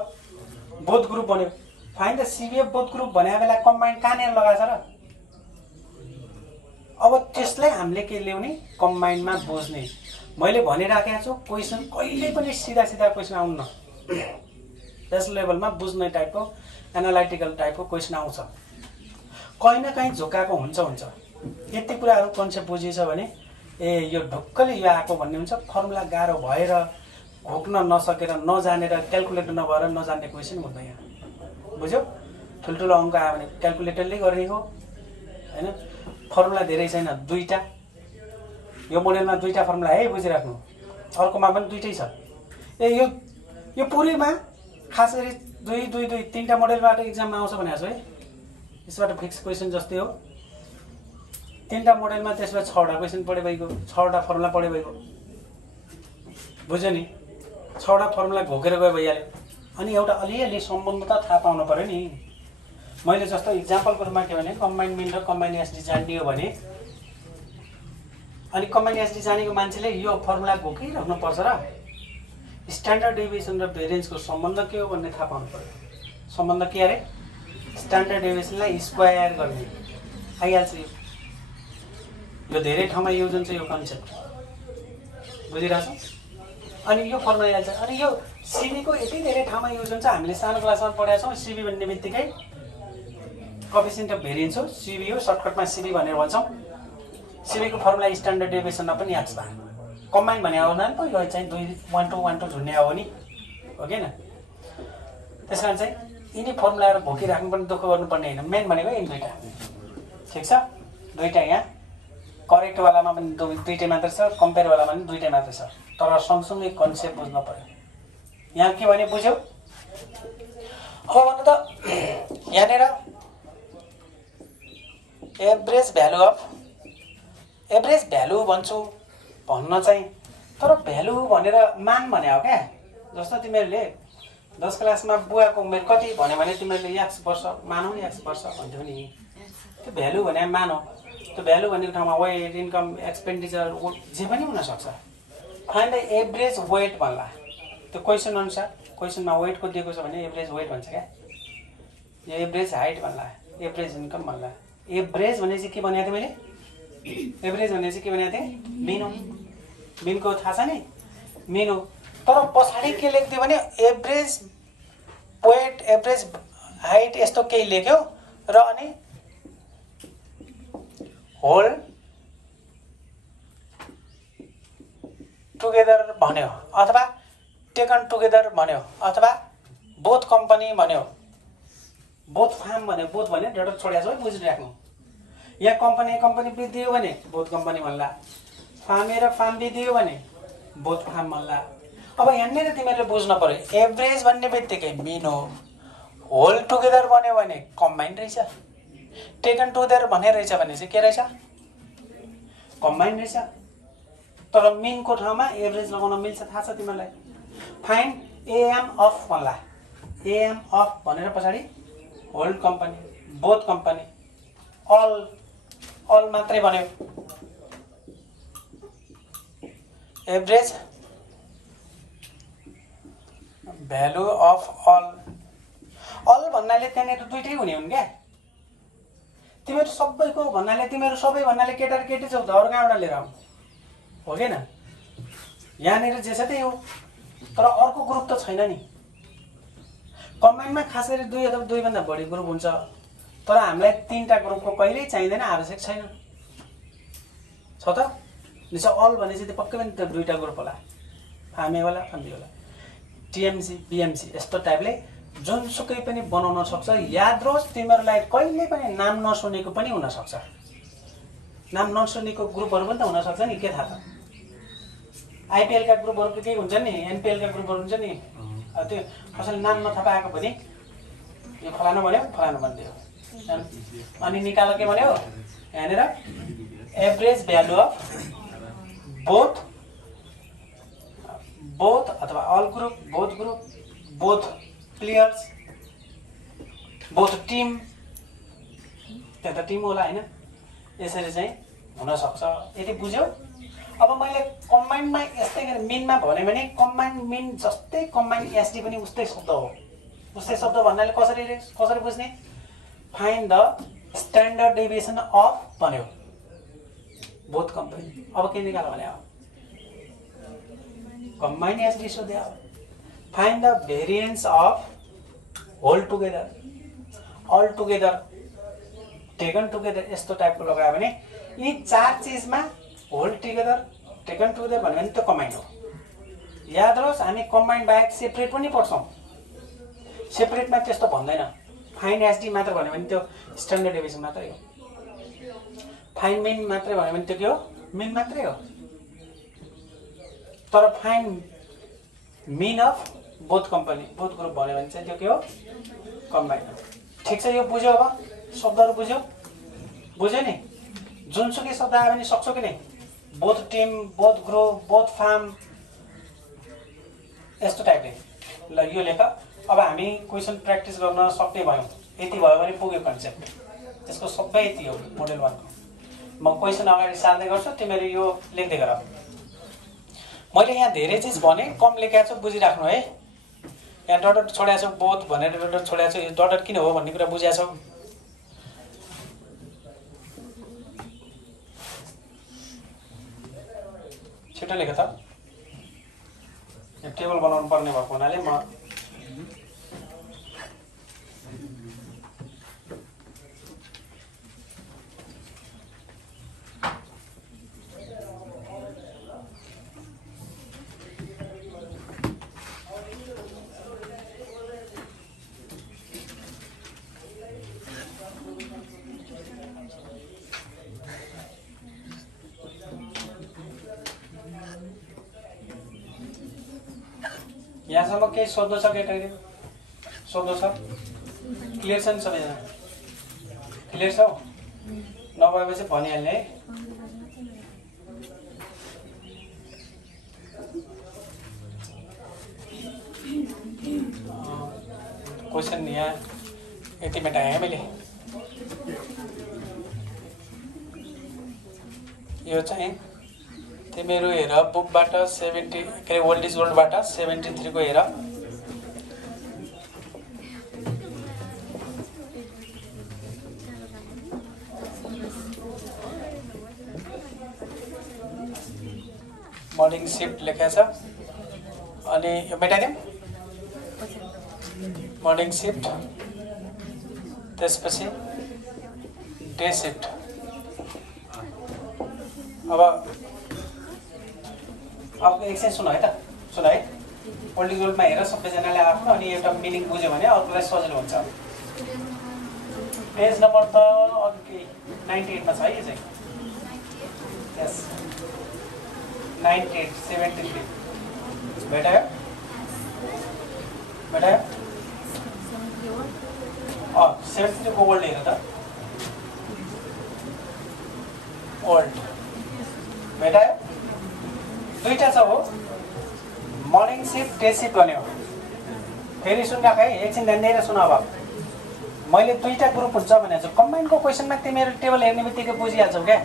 बोथ ग्रुप भन्यो। Find the CV of both group भने बेला कम्बाइन्ड कहाँनिर लगाएछ र? अब त्यसलाई हामीले के ल्याउने, कम्बाइन्डमा बुझ्ने। मैले भनिराखेको छु क्वेसन कहिले पनि सिधा सिधा क्वेसन आउन्न, त्यस लेभलमा बुझ्ने टाइपको एनालाइटिकल टाइपको क्वेसन आउँछ। कहीँ न कहीँ झुकाएको हुन्छ। यति कुराहरू कन्सेप्ट बुझिन्छ भने ए यो ढुक्कले यो आएको भन्ने हुन्छ। फर्मुला गाह्रो भएर घोक्न नसकेर नजानेर क्यालकुलेटर नभएर नजान्ने क्वेसन हुँदैन यहाँ, बुझ्यौ? ठुल्ठुलो अङ्क आयो भने क्यालकुलेटरले गर्ने हो होइन। फर्मुला धेरै छैन, दुईटा। यो मोडेलमा दुईटा फर्मुला है, बुझिराख्नु। अर्कोमा पनि दुईटै छ। यो पुरैमा खास गरी दुई तीनटा मोडेलबाट इक्जाममा आउँछ भनेको छु है। यसबाट फिक्स क्वेसन जस्तै हो। तीनटा मोडेलमा त्यसमा 6वटा क्वेसन पढे भएको, 6वटा फर्मुला पढे भएको, बुझ्यो नि? 6वटा फर्मुला घोकेर गयो भइहाल्यो। अनि एउटा अलिअलि सम्बन्ध त थाहा पाउनु पर्यो नि। मैले जस्तो इक्जाम्पलको रूपमा के भने कम्बाइनमेन्ट र कम्बाइन एसडी जानियो भने अनि कम्बाइन एसडी जानेको मान्छेले यो फर्मुला घोकिराख्नुपर्छ र स्ट्यान्डर्ड डेभिएसन र भेरिएन्सको सम्बन्ध के हो भन्ने थाहा पाउनु पर्यो। सम्बन्ध के अरे? स्ट्यान्डर्ड डेभिएसनलाई स्क्वायर गर्ने आइहाल्छ। यो धेरै ठाउँमा युज हुन्छ यो कन्सेप्ट, बुझिरहेछौ? अनि यो फर्मुला आइहाल्छ। अनि यो सिबीको यति धेरै ठाउँमा युज हुन्छ, हामीले सानो क्लासमा पढाएको छौँ। सिबी भन्ने बित्तिकै कोएफिसिएन्ट अफ भेरिएन्स हो, सिबी हो, सर्टकटमा सिबी भनेर भन्छौँ। सिबीको फर्मुला स्ट्यान्डर्ड डेभिएसनमा पनि याद छ। कम्बाइन भने हो नि पहिलो चाहिँ 1 2 झुन्ने हो नि, हो कि होइन? त्यस कारण चाहिँ यिनी फर्मुलाहरू भोकिराख्नु पनि दुःख गर्नुपर्ने होइन। मेन भनेको यिनी दुईटा, ठिक छ? दुईटा यहाँ करेक्टवालामा पनि दुईटै मात्र छ, कम्पेयरवालामा पनि दुईटै मात्र छ। तर सँगसँगै कन्सेप्ट बुझ्नु पर्यो। यहाँ के भने बुझ्यौ? अब भन्नु त यहाँनिर एभरेज भ्यालु भन्छु भन्न चाहिँ, तर भ्यालु भनेर मान भने हो क्या। जस्तो तिमीहरूले 10 क्लासमा बुवाको उमेर कति भन्यो भने तिमीहरूले x वर्ष मानौ नि, x वर्ष भन्थ्यौ नि। त्यो भ्यालु भने मान हो। त्यो भ्यालु भन्ने ठाउँमा वेट, इन्कम, एक्सपेन्डिचर जे पनि हुनसक्छ। फाइन्ड द एभरेज वेट भन्ला। त्यो क्वेसन अनुसार, क्वेसनमा वेटको दिएको छ भने एभरेज वेट भन्छ क्या। यो एभरेज हाइट भन्ला, एभरेज इन्कम भन्ला। एभरेज भने चाहिँ के भनेको थिएँ मैले? एभरेज भने चाहिँ के भनेको थिएँ? मिन हो। मिनको थाहा छ नि, मिन हो। तर पछाडि के लेख्थ्यो भने एभरेज वेट, एभरेज हाइट यस्तो केही लेख्यो र अनि टुगेदर भन्यो अथवा टेकन टुगेदर भन्यो अथवा बोथ कम्पनी भन्यो, बोथ फार्म भन्यो, बोथ भन्यो डट छोडेको छ है बुझिराख्नु। यहाँ कम्पनी बिदियो भने बोथ कम्पनी भन्ला, फार्म र फार्म बिदियो भने बोथ फार्म भन्ला। अब यहाँनिर तिमीहरूले बुझ्नु पर्यो, एभरेज भन्ने बित्तिकै मिन हो, होल टुगेदर भन्यो भने कम्बाइन रहेछ, टेकन टुगेदर भन्ने रहेछ भने चाहिँ के रहेछ, कम्बाइन रहेछ। तर मिनको ठाउँमा एभरेज लगाउन मिल्छ, थाहा छ तिमीहरूलाई। फाइन्ड एएम अफ भन्ला, एएम अफ भनेर पछाडि whole company, both company, all मात्रै भन्यो, एभरेज भ्यालु अफ अल भन्नाले त्यहाँनिर दुइटै हुने हुन् क्या। तिमीहरू सबैको भन्नाले, तिमीहरू सबै भन्नाले केटा र केटी छौ त, अरू कहाँबाट लिएर आउनु हो कि न। यहाँनिर जे छ त्यही हो, तर अर्को ग्रुप त छैन नि। कम्बाइनमा खास गरी 2 अथवा 2 भन्दा बढी ग्रुप हुन्छ, तर हामीलाई 3टा ग्रुपको कहिल्यै चाहिँदैन, आवश्यक छैन, छ त। जस्तो अल भने चाहिँ पक्कै पनि त 2टा ग्रुप होला, फार्मे होला, फार्मी होला, टिएमसी बिएमसी यस्तो टाइपले जुनसुकै पनि बनाउन सक्छ। याद रहोस्, तिमीहरूलाई कहिले पनि नाम नसुनेको पनि हुनसक्छ, नाम नसुनेको ग्रुपहरू पनि त हुनसक्छ नि, के थाहा त। आइपिएलका ग्रुपहरू के हुन्छ नि, एनपिएलका ग्रुपहरू हुन्छ नि, त्यो कसैले नाम नथाहा पाएको पनि यो फलानु भन्यो, फलानु भनिदियो, अनि निकाल के भन्यो यहाँनिर एभरेज भ्यालु अफ बोथ अथवा all group, both players, both team, त्यहाँ त टिम होला होइन, यसरी चाहिँ हुनसक्छ। यदि बुझ्यौ। अब मैले कम्बाइनमा यस्तै गरी मिनमा भने कम्बाइन मिन जस्तै कम्बाइन एसडी पनि उस्तै शब्द हो। उस्तै शब्द भन्नाले कसरी बुझ्ने, find the standard deviation of भन्यो बोथ कम्पनी। अब के निकाल्यो भने कम्बाइन एसडी सोध्यो, find the variance of whole together, all together, taken together, यस्तो टाइपको लगायो भने यी 4 चिजमा होल टुगेदर, टेकन टुगेदर भन्यो भने त्यो कम्बाइन हो। याद रहोस्, हामी कम्बाइन बाहेक सेपरेट पनि पढ्छौँ, सेपरेटमा त्यस्तो भन्दैन। फाइन्ड एसडी मात्र भन्यो भने त्यो स्ट्यान्डर्ड डेभिएसन मात्रै हो, फाइन्ड मिन मात्रै भन्यो भने त्यो के हो, मिन मात्रै हो। तर find mean of both company, both group भन्यो भने चाहिँ त्यो के हो, कम्बाइन हो। ठिक छ, यो बुझ्यो। अब शब्दहरू बुझ्यो नि। जुनसुकै शब्द आयो भने सक्छौ कि नै, both team, both group, both firm, यस्तो टाइपले। ल यो लेख। अब हामी क्वेसन प्र्याक्टिस गर्न सक्ने भयौँ, यति भयो भने पुग्यो कन्सेप्ट। त्यसको सबै यति हो मोडेल 1 को। म क्वेसन अगाडि सार्दै गर्छु, तिमीहरू यो लेख्दै गर। मैले यहाँ धेरै चिज भने, कम लेखेको छु, बुझिराख्नु है। यहाँ डट छोडेको छु, बोथ भनेर डट छोडेको छु, यो डट किन हो भन्ने कुरा बुझेको छौ। छिटो लेख त, टेबल बनाउनु पर्ने भएको हुनाले म यहाँसम्म केही सोध्नु छ केटाकेटी? सोध्नु छ? क्लियर छ नि सबैजना? क्लियर छ? नभएपछि भनिहाल्ने है। क्वेसन यहाँ यति मेटाएँ मैले। यो चाहिँ तिमीहरू हेर बुकबाट 70 के ओल्ड इज गोल्डबाट 73 को हेर। मर्निङ शिफ्ट लेखेको छ अनि यो मेटाइदिउँ। मर्निङ शिफ्ट त्यसपछि डे शिफ्ट। अब अब एकछिन सुन है त सुन है ओल्ड गोल्डमा हेर सबैजनाले आफ्नो अनि एउटा मिनिङ बुझ्यो भने अर्कोलाई सजिलो हुन्छ पेज नम्बर त अघि 98 मा छ है यो चाहिँ यस 98 73 भेटायो भेटायो 73 को ओल्ड हेर त ओल्ड भेटायो दुईटा छ हो मर्निङ सिफ्ट डे सिफ्ट भन्यो फेरि सुन्दाख है एकछिन ध्यान दिएर सुन अब मैले दुईटा ग्रुप हुन्छ भनेको छु कम्बाइनको क्वेसनमा तिमीहरू टेबल हेर्ने बित्तिकै बुझिहाल्छौ क्या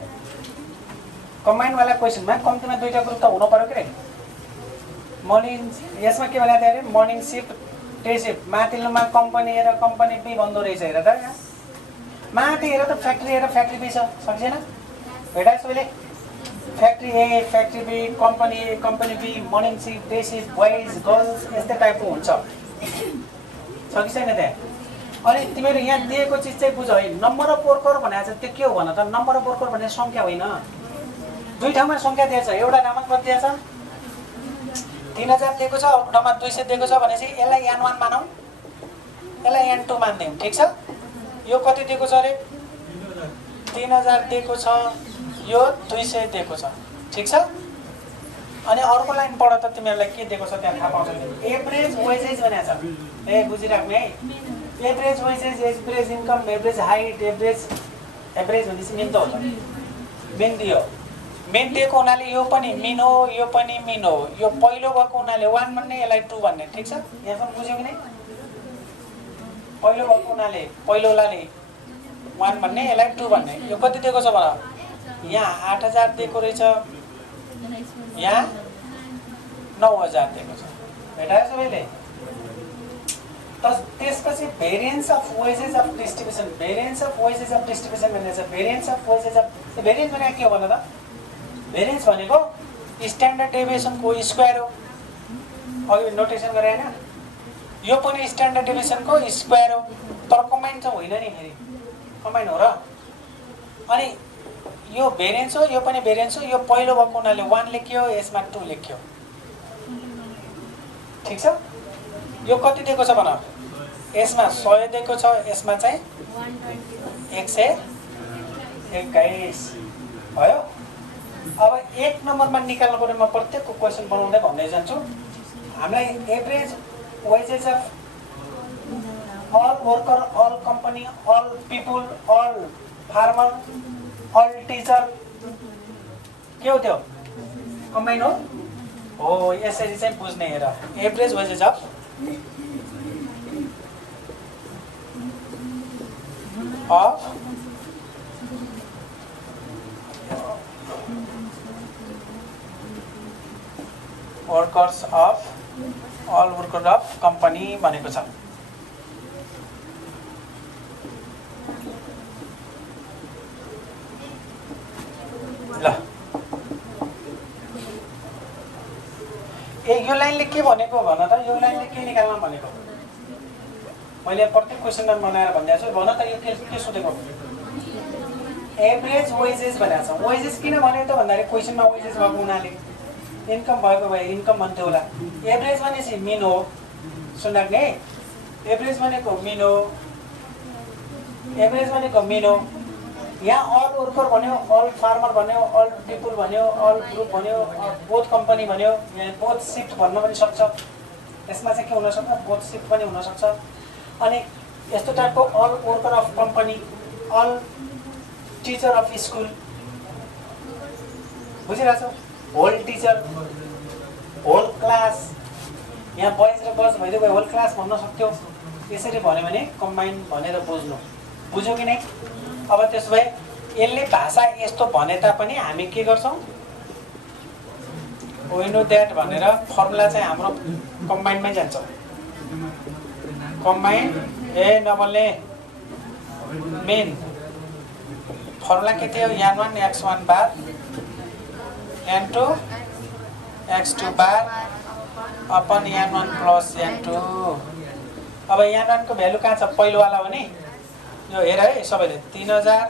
कम्बाइनवाला क्वेसनमा कम्तीमा दुईटा ग्रुप त हुनु पर्यो के मर्निङ यसमा के भनेको थियो अरे मर्निङ सिफ्ट डे सिफ्ट माथिल्लोमा कम्पनी ए र कम्पनी बी भन्दो रहेछ हेर त यहाँ माथि हेर त फ्याक्ट्री ए र फ्याक्ट्री बी छ सक्सेन भेटायो सबैले factory A factory B company A company B morning shift day shift boys girls यस्तै टाइपको हुन्छ छ कि छैन त्यहाँ अनि तिमीहरू यहाँ दिएको चिज चाहिँ बुझ है नम्बर अफ वर्कर भनेको चाहिँ त्यो के हो भन त नम्बर अफ वर्कर भन्ने सङ्ख्या होइन दुई ठाउँमा सङ्ख्या दिएछ एउटा ठाउँमा कति दिएछ 3000 दिएको छ अर्को ठाउँमा 200 दिएको छ भनेपछि यसलाई n1 मानौँ यसलाई n2 मानिदिउँ ठिक छ यो कति दिएको छ अरे 3000 दिएको छ यो 200 दिएको छ ठिक छ अनि अर्को लाइन पढ त तिमीहरूलाई के दिएको छ त्यहाँ थाहा पाउँछ एभरेज वेजेस भनेको छ ए बुझिराख्ने है average wages average income average height average भनेपछि मेन त हो त मेन दियो मेन दिएको हुनाले यो पनि मिन हो यो पनि मिन हो यो पहिलो भएको हुनाले 1 भन्ने यसलाई 2 भन्ने ठिक छ यहाँसम्म बुझ्यौ कि नै पहिलो भएको हुनाले पहिलोलाले 1 भन्ने यसलाई 2 भन्ने यो कति दिएको छ भन यहाँ 8000 दिएको रहेछ यहाँ 9000 दिएको छ भेटायो सबैले त्यसपछि variance of wages of distribution variance of wages of distribution भन्ने छ variance of wages of variance भनेको के हो भन त भेरिएन्स भनेको स्ट्यान्डर्ड डेभिएसनको स्क्वायर हो अघि नोटेसन गरे हैन यो पनि स्ट्यान्डर्ड डेभिएसनको स्क्वायर हो तर कम्बाइन चाहिँ होइन नि फेरि कम्बाइन हो र अनि यो भेरिएन्स हो यो पनि भेरिएन्स हो यो पहिलो भएको हुनाले 1 लेख्यो यसमा 2 लेख्यो ठीक छ यो कति दिएको छ भन यसमा 100 दिएको छ यसमा चाहिँ 121 भयो अब एक नम्बरमा निकाल्नु पर्यो म प्रत्येकको क्वेशन बनाउँदै भन्दै जान्छु हामीलाई average wages of all worker all company all people all farmer all teacher के हो त्यो कम्बाइन हो यसरी चाहिँ बुझ्ने हेर average wages of workers of all worker of company भनेको छ ल यो लाइनले के भनेको भन त यो लाइनले के निकाल्न भनेको मैले प्रत्येक क्वेशनमा बनाएर भनिदिएको छु भन त यो के सोधेको एभरेज वेजेस भनेको छ वेजेस किन भनेको त भन्दाखेरि क्वेशनमा वेजेस भएको हुनाले इन्कम भएको भए इन्कम भन्थ्यो होला एभरेज भनेपछि मिन हो सुन्नाक्ने एभरेज भनेको मिन हो एभरेज भनेको मिन हो यहाँ अल वर्कर भन्यो अल फार्मर भन्यो अल पिपुल भन्यो अल ग्रुप भन्यो बोथ कम्पनी भन्यो यहाँ बोथ सिफ्ट भन्न पनि सक्छ यसमा चाहिँ के हुन सक्छ बोथ सिफ्ट पनि हुन सक्छ अनि यस्तो टाइपको all worker of company all teacher of school बुझिरहेछौ होल टिचर होल क्लास यहाँ बोइज र गर्ल्स भइदियो होल क्लास भन्न सक्थ्यो यसरी भन्यो भने कम्बाइन भनेर बुझ्नु बुझ्यौ कि नै अब त्यसो भए यसले भाषा यस्तो भने तापनि हामी के गर्छौँ वी नो द्याट भनेर फर्मुला चाहिँ हाम्रो कम्बाइनमै जान्छ कम्बाइन ए नबोल्ने मेन फर्मुला के थियो n1 x1 बार n2 x2 बार अपन n1 प्लस n2 अब n1 को भ्यालु कहाँ छ पहिलोवाला हो नि यो हेर है सबैले 3000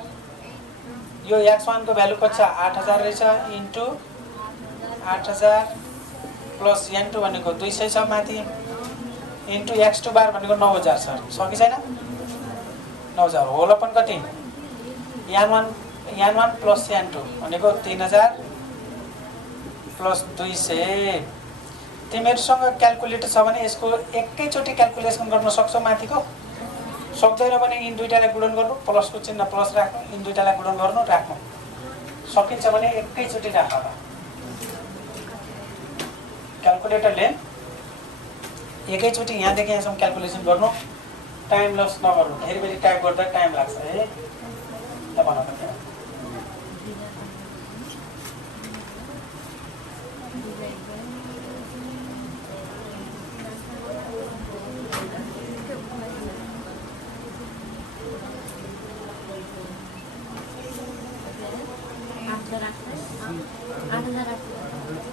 यो x1 को भ्यालु कति छ 8000 रहेछ इन्टु 8000 प्लस n2 भनेको 200 छ माथि इन्टु x2 बार भनेको 9000 छ सकी छैन 9000 होल अपन कति n1 प्लस n2 भनेको 3000 प्लस 200 तिमीहरुसँग क्याल्कुलेटर छ भने यसको एकैचोटी क्याल्कुलेसन गर्न सक्छौ माथिको सक्दैन भने इन दुईटालाई गुणन गर्नु प्लसको चिन्ह प्लस राख्नु इन दुईटालाई गुणन गर्नु राख्नु सकिन्छ भने एकैचोटी राख क्याल्कुलेटरले एकैचोटी यहाँदेखि यहाँसम्म क्याल्कुलेसन गर्नु टाइम लस नगर्नु फेरि फेरि टाइप गर्दा टाइम लाग्छ है ल भन त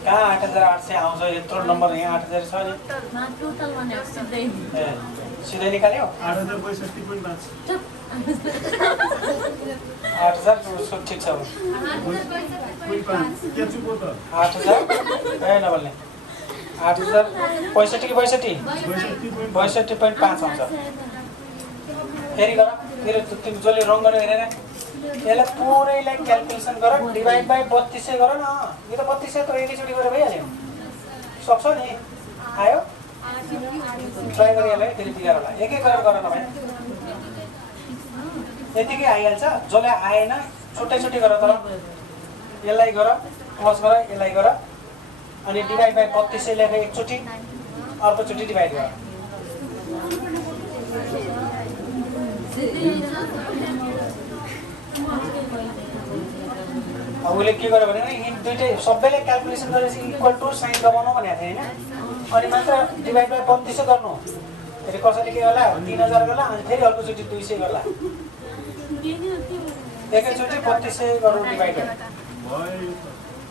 कहाँ 8800 आउँछ यत्रो नम्बर यहाँ 8000 छ नि टोटल भने सिधै सिधै निकाल्यो 8000 ठिक छ 8000 ए नबल्ने 8000 65 कि 62.5 आउँछ फेरि गर फेरि तिमी जसले रङ गर्नु हेरेर यसलाई पुरैलाई क्याल्कुलेसन गर डिभाइड बाइ 3200 गर न यो त 3200 त एकैचोटी गरेर भइहाल्यो सक्छ नि आयो ट्राई गरी यसलाई फेरि बिगार होला एक एक गरेर गर न भाइ यतिकै आइहाल्छ जसले आएन छुट्टै छुट्टै गर तर यसलाई गर प्लस गर यसलाई गर अनि डिभाइड बाइ 3200 लेख एकचोटी अर्कोचोटी डिभाइड गर उसले के गर्यो भने यी दुईटै सबैले क्याल्कुलेसन गरेपछि इक्वल टु साइन लगाउनु भनेको थियो हैन अनि मात्र डिभाइड बाइ 3200 गर्नु फेरि कसैले के गर्ला 3000 गर्ला अनि फेरि अर्कोचोटि 200 गर्ला एकैचोटि 3200 गर्नु डिभाइड भयो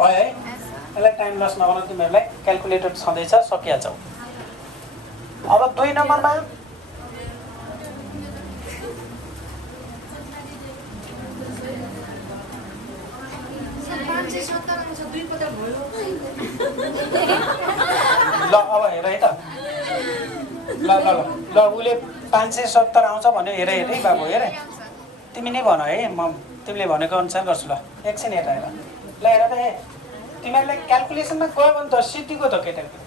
है यसलाई टाइम लस नगर्नु तिमीहरूलाई क्याल्कुलेटर छँदैछ सकिहाल्छौ अब 2 नम्बरमा ल अब हेर है त ल उसले 570 आउँछ भन्यो हेर हेर है बाबु हेर तिमी नै भन है म तिमीले भनेको अनुसार गर्छु ल एकछिन हेर हेर ल हेर त हे तिमीहरूलाई क्याल्कुलेसनमा गयो भने त सिद्धिको त केटाको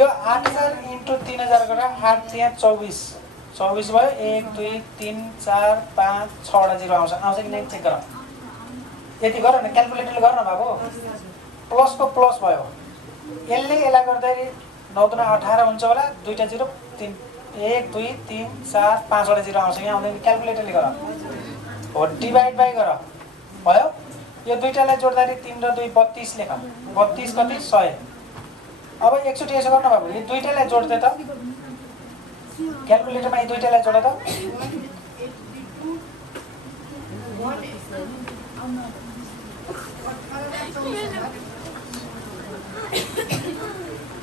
यो 8000 इन्टु 3000 गरेर 8 त्यहाँ 24 भयो 1 2 3 4 5 6 0 आउँछ कि नै चेक गर यति गर न क्याल्कुलेटरले गर न बाबु प्लसको प्लस भयो यसले यसलाई गर्दाखेरि 9 दुना 18 हुन्छ होला दुईटा 0 3 1 2 3 4 5 वटा 0 आउँछ यहाँ आउँदैन क्याल्कुलेटरले गर हो डिभाइड बाइ गर भयो यो दुईटालाई जोड्दाखेरि 3 र 2 32 लेख 32 कति 100 अब एकचोटि यसो गर्न बाबु यो दुईटालाई जोड्दै त क्याल्कुलेटरमा यो दुईटालाई जोड त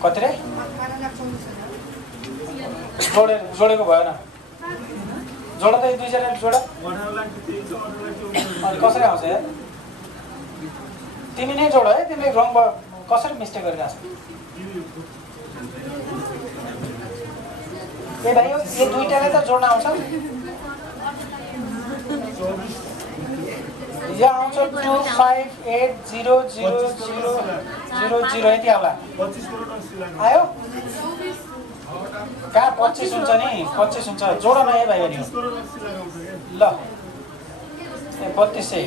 कति रे जोडेको भएन जोड त यो 2000 जोड अनि कसरी आउँछ यार तिमी नै जोड है तिमीले रङ कसरी मिस्टेक गरिरहेछ ए भाइ यो दुईटालाई त जोड्न आउँछ यहाँ आउँछ 25800000 यति आउला आयो कहाँ 25 हुन्छ नि 25 हुन्छ जोड न है भाइ नि ल ए 3200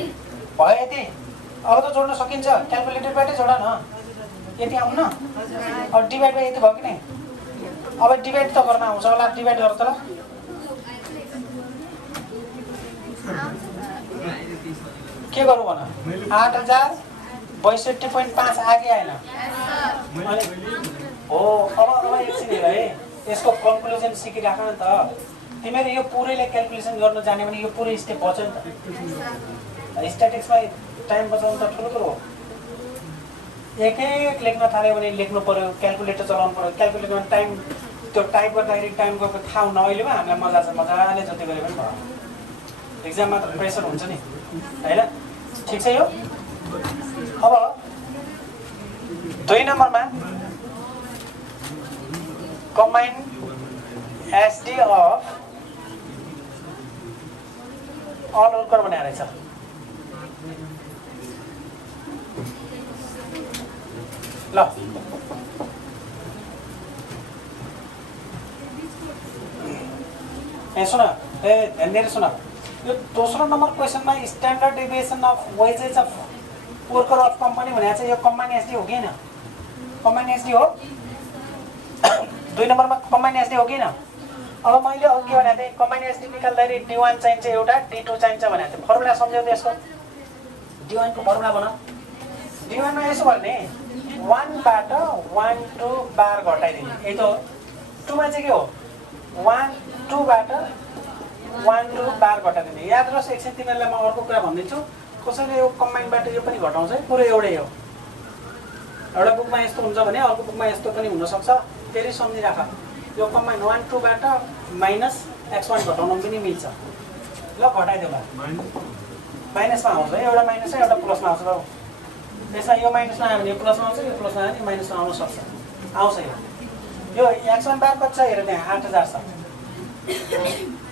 भयो यति अब त जोड्न सकिन्छ क्याल्कुलेटरबाटै जोड न यति आउन अब डिभाइड बाइ यति भयो कि नै अब डिभाइड त गर्न आउँछ होला डिभाइड गर त ल के गरौँ भन 8062.5 आगे आएन अनि हो अब एकछिन हेर है यसको कन्क्लुजन सिकिराख न त तिमीले यो पुरैले क्याल्कुलेसन गर्न जाने भने यो पुरै स्टेप बच्छ नि त स्ट्याटिक्समा टाइम बचाउनु त ठुलो कुरो हो एक एक लेख्न थाल्यो भने लेख्नु पर्यो क्याल्कुलेटर चलाउनु पर्यो क्याल्कुलेटरमा टाइम त्यो टाइप गर्दाखेरि टाइम गएको थाहा हुन अहिलेमा हामीलाई मजा छ मजाले जति गरे पनि भयो एक्जाममा त प्रेसर हुन्छ नि हैन ठिक छ यो अब 2 नम्बरमा combine SD of all worker भनेर रहेछ। ल ए सुन, ध्यान दिएर सुन, यो दोस्रो नम्बर क्वेसनमा standard deviation of wages of worker of company भनेको चाहिँ यो कम्बाइन एसडी हो कि हैन? कम्बाइन एसडी हो। 2 नम्बरमा कम्बाइन एसडी हो कि हैन? अब मैले अघि के भनेको थिएँ, कम्बाइन एसडी निकाल्दाखेरि D1 चाहिन्छ एउटा, D2 चाहिन्छ भनेको थिएँ। फर्मुला सम्झ्यौ त्यसको? D1 को फर्मुला भन। D1 मा यसो गर्ने 1 बाट 1 2 बार घटाइदिने, यही त हो। 2 मा चाहिँ के हो, 1 2 बाट 1 2 बार घटाइदिने। याद रहोस्, एकछिन तिमीहरूलाई म अर्को कुरा भन्दिन्छु, कसैले यो कम्बाइनबाट यो पनि घटाउँछ है, पुरै एउटै हो। एउटा बुकमा यस्तो हुन्छ भने अर्को बुकमा यस्तो पनि हुनसक्छ, फेरि सम्झिराख। यो कम्बाइन 1 2 बाट माइनस x1 घटाउन पनि मिल्छ। ल घटाइदेऊ ल, माइनसमा आउँछ है, एउटा माइनस एउटा प्लसमा आउँछ। ल त्यसमा यो माइनसमा आयो भने यो प्लसमा आउँछ, यो प्लसमा आयो भने माइनसमा आउन सक्छ, आउँछ। यो x1 बार कति छ हेर, त्यहाँ 8000 छ,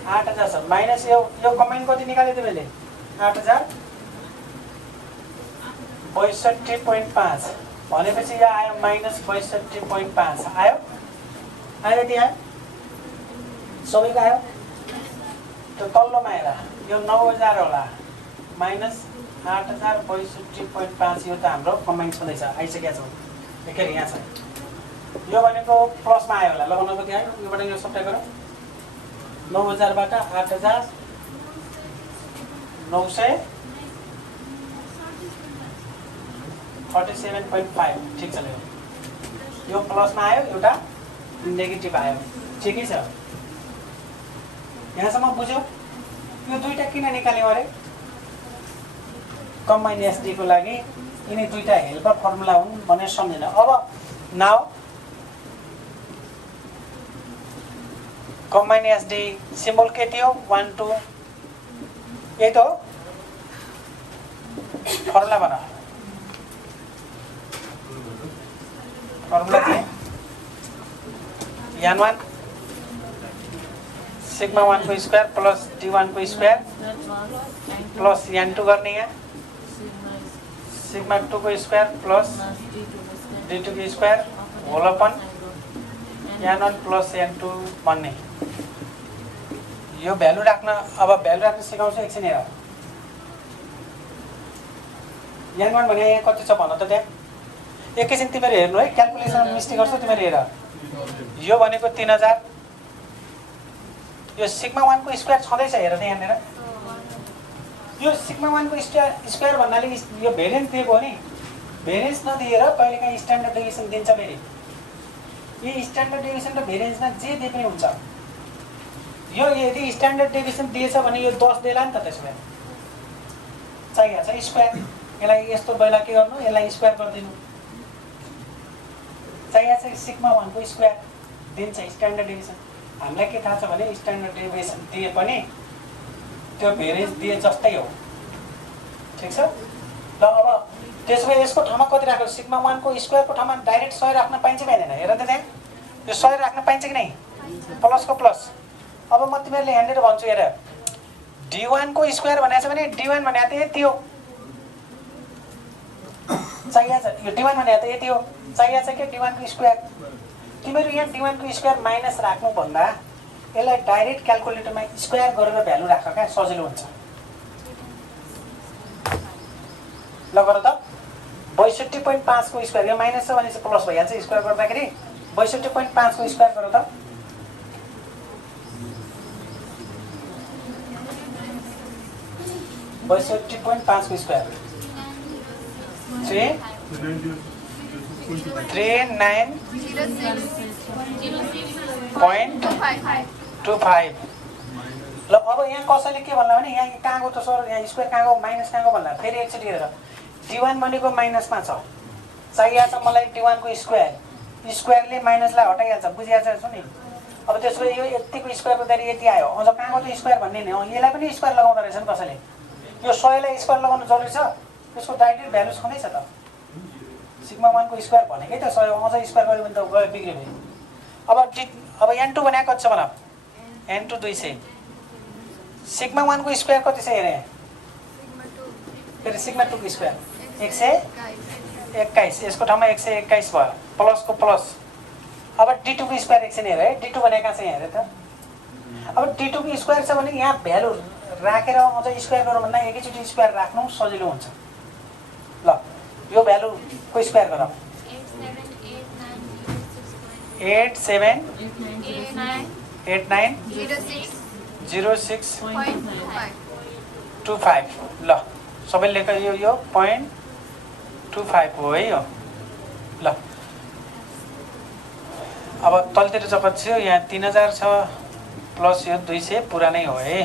8000 छ। माइनस यो कम्बाइन कति निकाल्यो तिमीले? 8000 62.5 भनेपछि यहाँ आयो माइनस 62.5 आयो, आयो त्यहाँ सबैको आयो। त्यो तल्लोमा हेर, यो 9000 होला, माइनस 8000 62.5, यो त हाम्रो कम्बाइन छँदैछ, आइसकेको छ। एकैरी यहाँ छ, यो भनेको प्लसमा आयो होला। ल भनेको त्यहाँ योबाट यो सबै गर, 9000 बाट 8000 947.5 ठिक छ। यो प्लसमा आयो, एउटा नेगेटिभ आयो, ठिकै छ। यहाँसम्म बुझ्यौ? यो दुईटा किन निकाल्यौ अरे? कम्बाइन एसडी को लागि यिनी दुईटा हेल्पर फर्मुला हुन् भनेर सम्झिन। अब नाउ कम्बाइन एसडी सिम्बल के थियो? 1 2, यही त हो। फर्मुला भन, फर्मुला के? n1 सिग्मा 1 को स्क्वायर प्लस d1 को स्क्वायर प्लस n2 गर्ने, यहाँ सिग्मा 2 को स्क्वायर प्लस d2 को square whole upon n1 plus n2 भन्ने। यो भ्यालु राख्न, अब भ्यालु राख्न सिकाउँछु, एकछिन हेर। n1 भने यहाँ कति छ भन त? त्यहाँ एकैछिन तिमीहरू हेर्नु है, क्याल्कुलेसन मिस्टेक गर्छौ तिमीहरू हेर। यो भनेको 3000, यो सिग्मा 1 को स्क्वायर छँदैछ हेर त यहाँनिर। यो सिग्मा 1 को स्क्वायर भन्नाले यो भेरिएन्स दिएको हो नि, भेरिएन्स नदिएर कहिलेकाहीँ स्ट्यान्डर्ड डेभिएसन दिन्छ। फेरि यो स्ट्यान्डर्ड डेभिएसन र भेरिएन्समा जे दिए पनि हुन्छ। यो यदि स्ट्यान्डर्ड डेभिएसन दिएछ भने यो 10 देला नि त, त्यसो भए चाहिएको छ स्क्वायर। यसलाई यस्तो बेला के गर्नु, यसलाई स्क्वायर गरिदिनु, चाहिएको छ सिग्मा 1 को स्क्वायर दिन्छ स्ट्यान्डर्ड डेभिएसन। हामीलाई के थाहा छ भने स्ट्यान्डर्ड डेभिएसन दिए पनि त्यो भेरिएन्स दिए जस्तै हो, ठिक छ। ल अब त्यसो भए यसको ठाउँमा कति राख्यो? सिग्मा 1 को स्क्वायरको ठाउँमा डाइरेक्ट 100 राख्न पाइन्छ कि पाइँदैन? हेर त त्यहाँ यो 100 राख्न पाइन्छ कि नै? प्लसको प्लस। अब म तिमीहरूले यहाँनिर भन्छु हेर, d1 को स्क्वायर भनेको छ भने d1 भनेको त यति हो, चाहिएको छ। यो d1 भनेको त यति हो, चाहिएको छ कि d1 को स्क्वायर। तिमीहरू यहाँ d1 को स्क्वायर माइनस राख्नु भन्दा यसलाई डाइरेक्ट क्याल्कुलेटरमा स्क्वायर गरेर भ्यालु राख, क्या सजिलो हुन्छ। ल गर त, 62.5 को स्क्वायर, यो माइनस छ भने चाहिँ प्लस भइहाल्छ स्क्वायर गर्दाखेरि। 62.5 को स्क्वायर गर त, $62.5 को स्क्वायर 339.25। ल अब यहाँ कसैले के भन्ला भने यहाँ कहाँ गयो त सर, यहाँ स्क्वायर कहाँ गयो, माइनस कहाँ गयो भन्ला। फेरि एकचोटि हेरेर, d1 भनेको माइनसमा छ, चाहिएको छ मलाई d1 को स्क्वायर। स्क्वायरले माइनसलाई हटाइहाल्छ, बुझिहाल्छ नि। अब त्यसो यो यतिको स्क्वायर गर्दाखेरि यति आयो, अझ कहाँ गयो त स्क्वायर भन्ने नि। यसलाई पनि स्क्वायर लगाउँदो रहेछ नि कसैले। यो 100 लाई स्क्वायर लगाउनु जरुरी छ, त्यसको डाइरेक्ट भ्यालु छँदैछ त। सिग्मा 1 को स्क्वायर भनेकै त 100, अझ स्क्वायर गर्यो भने त गयो बिग्रियो। अब n2 भनेको कति छ भन n2 200 सिग्मा 1 को स्क्वायर कति छ हेरे फेरि सिग्मा 2 को स्क्वायर 121 यसको ठाउँमा 121 भयो प्लस को प्लस अब d2 को स्क्वायर एकछिन हेर है d2 भनेको कहाँ छ यहाँ हेरे त अब d2 को स्क्वायर छ भने यहाँ भ्यालु राखेर अझ स्क्वायर गरौँ भन्दा एकैचोटि स्क्वायर राख्नु सजिलो हुन्छ ल यो भ्यालु को स्क्वायर गरौँ 878906.25 ल सबैले लेख यो 0.25 हो है यो ल अब तलतिर जगत छ यहाँ 3000 छ प्लस यो 200 पुरा नै हो है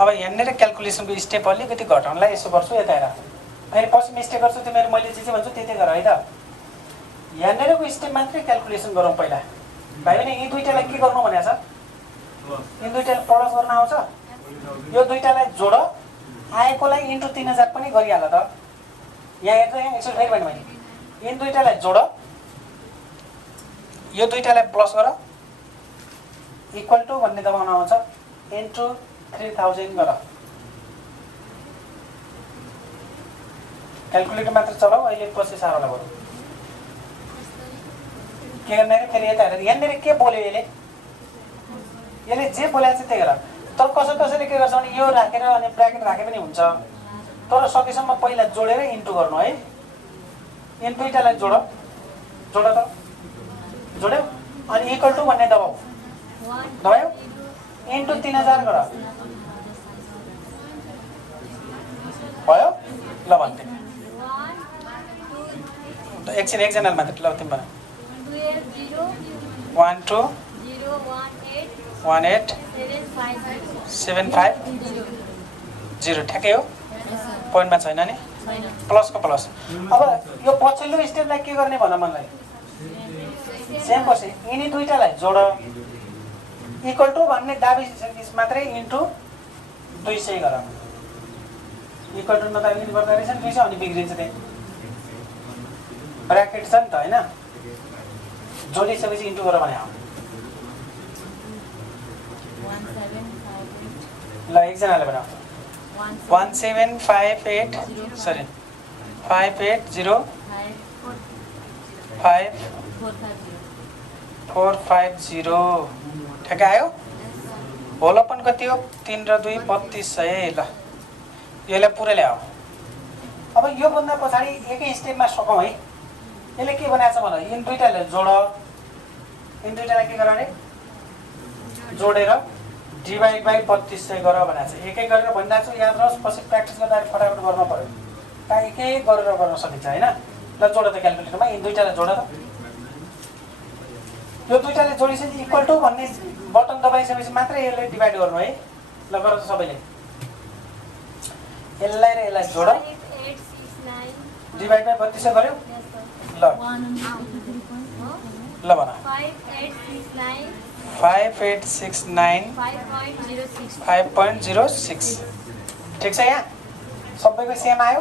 अब यहाँनिर क्याल्कुलेसनको स्टेप अलिकति घटाउनलाई यसो गर्छु यता हेर अहिले पछि मिस्टेक गर्छु तिमीहरू मैले जे भन्छु त्यतै गर है त यहाँनिरको स्टेप मात्रै क्याल्कुलेसन गरौँ पहिला भाइ भने यी दुईटालाई के गर्नु भनेको छ यी दुईटालाई प्लस गर्न आउँछ यो दुईटालाई जोड आएकोलाई इन्टु 3000 पनि गरिहाल त यहाँ हेर्नु यहाँ यसो फेरि भन्नु भने यी दुईटालाई जोड यो दुईटालाई प्लस गर इक्वल टु भन्ने दबाउन आउँछ इन्टु 3000 गर क्याल्कुलेटर मात्र चलाऊ अहिले पछि साह्रो गरौँ के गर्ने रे फेरि यता हेरेर यहाँनिर के बोल्यो यसले जे बोलेको छ त्यही गर तर कसैले के गर्छ भने यो राखेर अनि ब्राकेट राखे पनि हुन्छ तर सकेसम्म पहिला जोडेर इन्टु गर्नु है यी दुईटालाई जोड त जोड्यो अनि इक्वल टु भन्ने दबायो इन्टु 3000 गर भयो ल भन्थे एकछिन एकजनाले मात्र ल तिमी भन 1 2 18 75 0 ठ्याक्कै हो पोइन्टमा छैन नि प्लसको प्लस अब यो पछिल्लो स्टेपलाई के गर्ने भन मलाई सेम पछि यिनी दुईटालाई जोड इक्वल टु भन्ने दाबी मात्रै इन्टु 200 गर इक्वल टु नत्र इन्टु गर्दा रहेछ नि 200 अनि बिग्रिन्छ त्यही ब्राकेट छ नि त हैन जोडिसकेपछि इन्टु गर भने ल एकजनाले भन 1758 सरी 580 5450 ठ्याक्कै आयो होलपन कति हो 3 र 2 3200 ल यसलाई पुरै ल्याऊ अब यो भन्दा पछाडि एकै स्टेपमा सकौँ है यसले के बनाएको छ भन यिन दुईटाले जोड यिन दुईटालाई के गर अरे जोडेर डिभाइड बाई 3200 गर भनेको छ एकै गरेर भनिरहेको छु याद रहोस् पछि प्र्याक्टिस गर्दा फटाफट गर्नु पर्यो कहाँ एकै गरेर गर्न सकिन्छ हैन ल जोड त क्याल्कुलेटरमा यिन दुईटालाई जोड त यो दुईटाले जोडिसकेपछि इक्वल टु भन्ने बटन दबाइसकेपछि मात्रै यसले डिभाइड गर्नु है ल गर त सबैले यसलाई र यसलाई जोड डिभाइड बाई 3200 गर्यो ल ल भन 5869 5.06 ठिक छ यहाँ सबैको सेम आयो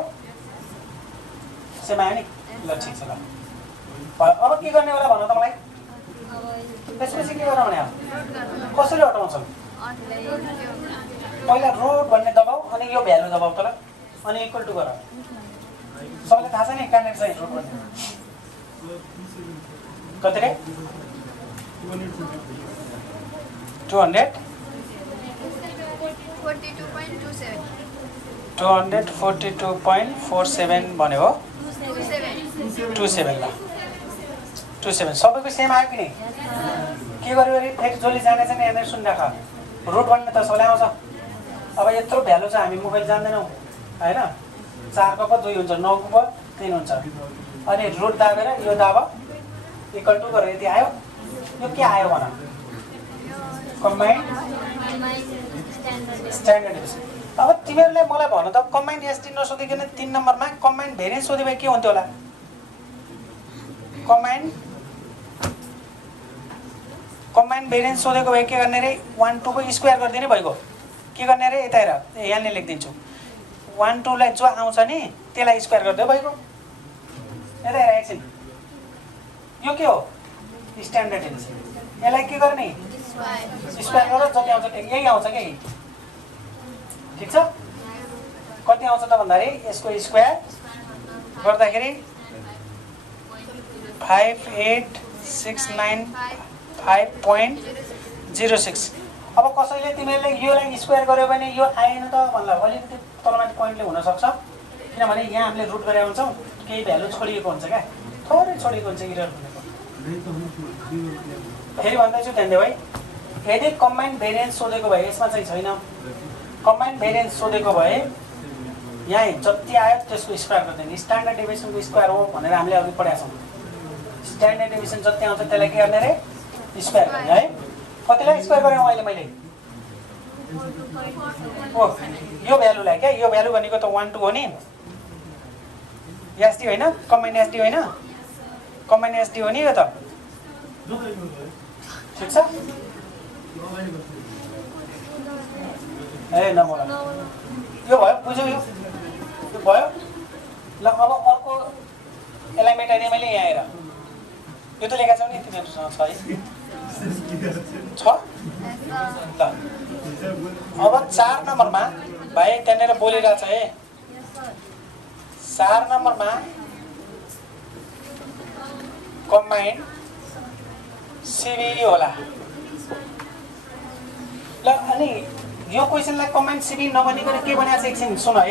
नि ल ठिक छ ल अब के गर्ने होला भन त मलाई त्यसपछि के गर्न भने कसरी हटाउँछन् पहिला रोड भन्ने दबाऊ अनि यो भ्यालु दबाऊ त ल अनि इक्वल टु गर सबैलाई थाहा छ नि कहाँनिर छ रोड भन्ने कति रे 242.47 भन्यो हो 27 ल 27 सबैको सेम आयो कि नि के गर्यो अरे फेरि जसले जाने छैन हेर्दै सुनिराख रुट भन्ने त सबैलाई आउँछ अब यत्रो भ्यालु छ हामी मोबाइल जान्दैनौँ हैन 4 को 2 हुन्छ 9 को 3 हुन्छ अनि रुट दाबेर यो दाब इक्वल टु गरेर यति आयो यो के आयो भन कम्बाइन्ड स्ट्यान्डर्ड डिभिजन अब तिमीहरूले मलाई भन त कम्बाइन्ड एसटी नसोधिकन 3 नम्बरमा कम्बाइन्ड भेरिएन्स सोधे भए के हुन्थ्यो होला कम्बाइन्ड भेरिएन्स सोधेको भए के गर्ने रे 1 2 को स्क्वायर गरिदिने भइगयो के गर्ने रे यता हेर यहाँले लेखिदिन्छु 1 2 लाई जो आउँछ नि त्यसलाई स्क्वायर गर्दै भइगयो यता हेर एकछिन यो के हो स्ट्यान्डर्ड डिभिजन यसलाई के गर्ने स्क्वायर गरेर जति आउँछ यही आउँछ क्या ठिक छ कति आउँछ त भन्दाखेरि यसको स्क्वायर गर्दाखेरि 5869.06 अब कसैले तिमीहरूले योलाई स्क्वायर गर्यो भने यो आएन त भन्ला अलिकति तलमाथि पोइन्टले हुनसक्छ किनभने यहाँ हामीले रुट गरेका हुन्छौँ केही भ्यालु छोडिएको हुन्छ क्या थोरै छोडिएको हुन्छ इरर भनेको फेरि भन्दैछु ध्यान दियो है यदि कम्बाइन्ड भेरिएन्स सोधेको भए यसमा चाहिँ छैन कम्बाइन्ड भेरिएन्स सोधेको भए यहाँ जति आयो त्यसको स्क्वायर गरिदिने स्ट्यान्डर्ड डेभिएसनको स्क्वायर हो भनेर हामीले अघि पढाएको छौँ स्ट्यान्डर्ड डेभिएसन जति आउँछ त्यसलाई के गर्ने अरे स्क्वायर गर्ने है कतिलाई स्क्वायर गरेँ अहिले मैले ओ यो भ्यालुलाई क्या यो भ्यालु भनेको त 1 2 हो नि एसडी होइन कम्बाइन्ड एसडी होइन कम्बाइन्ड एसडी हो नि यो त ठिक छ ए नमोला यो भयो बुझ्यौ यो भयो ल अब अर्को यसलाई मेटाइदिएँ मैले यहाँ आएर यो त लेखा छौ नि तिमीहरूसँग छ है छ ल अब 4 नम्बरमा भाइ त्यहाँनिर बोलिरहेछ है 4 नम्बरमा कम्बाइन्ड सिबी होला ल अनि यो क्वेसनलाई कम्बाइन्ड सिबी नबनिकन के भनेको छ एकछिन सुन है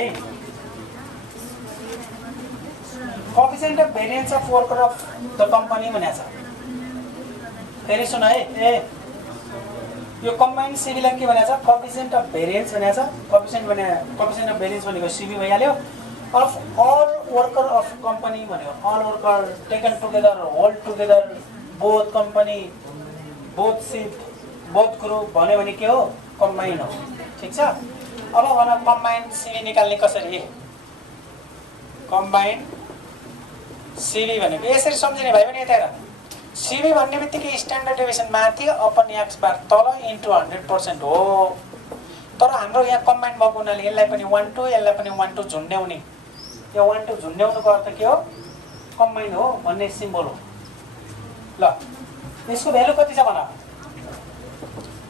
coefficient of variance of worker of the company भनेको छ फेरि सुन है ए यो कम्बाइन्ड सिबीलाई के भनेको छ कोएफिसिएन्ट अफ भेरिएन्स भनेको छ कोएफिसिएन्ट अफ भेरिएन्स भनेको सिबी भइहाल्यो of all worker of company भनेको all worker taken together whole together both company both shift both group भन्यो भने के हो कम्बाइन्ड हो ठीक छ अब भन कम्बाइन्ड सिबी निकाल्ने कसरी कम्बाइन्ड सिबी भनेको यसरी सम्झिने भाइ पनि यता हेर सिबी भन्ने बित्तिकै स्ट्यान्डर्ड डेभिएसन माथि अपन एक्स बार तल इन्टु 100% हो तर हाम्रो यहाँ कम्बाइन्ड भएको हुनाले यसलाई पनि 1 2 यसलाई पनि 1 2 झुन्ड्याउने यो 1 2 झुन्ड्याउनुको अर्थ के हो कम्बाइन्ड हो भन्ने सिम्बल हो ल यसको भ्यालु कति छ भन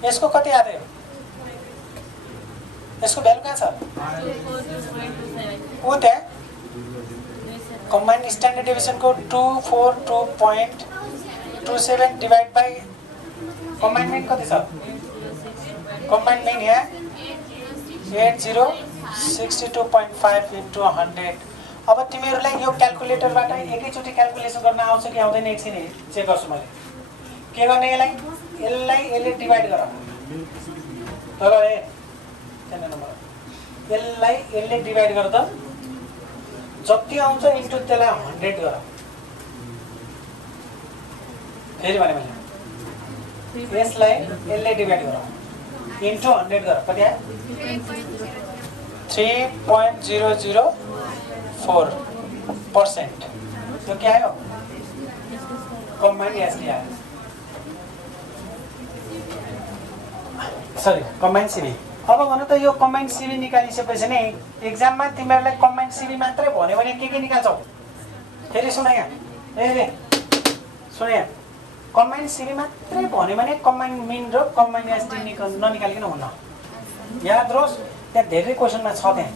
यसको कति आयो यसको भ्यालु कहाँ छ उ त्यहाँ कम्बाइन्ड स्ट्यान्डर्ड डेभिएसनको 242.27 डिभाइड बाई कम्बाइन्ड मिन कति छ कम्बाइन्ड मिन यहाँ 8062.5 इन्टु 100 अब तिमीहरूलाई यो क्याल्कुलेटरबाट एकैचोटि क्याल्कुलेसन गर्न आउँछ कि आउँदैन एकछिन चेक गर्छु मैले के गर्ने यसले डिभाइड गर तर यसले डिभाइड गर त जति आउँछ इन्टु त्यसलाई 100 गर फेरि भने मैले यसलाई यसले डिभाइड गर इन्टु 100 गर कति आयो 3.004% यो के आयो कम्बाइन्ड एसडी आयो सरी कम्बाइन्ड सिबी अब भन्नु त यो कम्बाइन्ड सिबी निकालिसकेपछि नै एक्जाममा तिमीहरूलाई कम्बाइन्ड सिबी मात्रै भन्यो भने के निकाल्छौ फेरि सुन यहाँ ए सुन यहाँ कम्बाइन्ड सिबी मात्रै भन्यो भने कम्बाइन्ड मिन र कम्बाइन्ड एसडी ननिकालिकन हुन्न याद रहोस् त्यहाँ धेरै क्वेसनमा छ त्यहाँ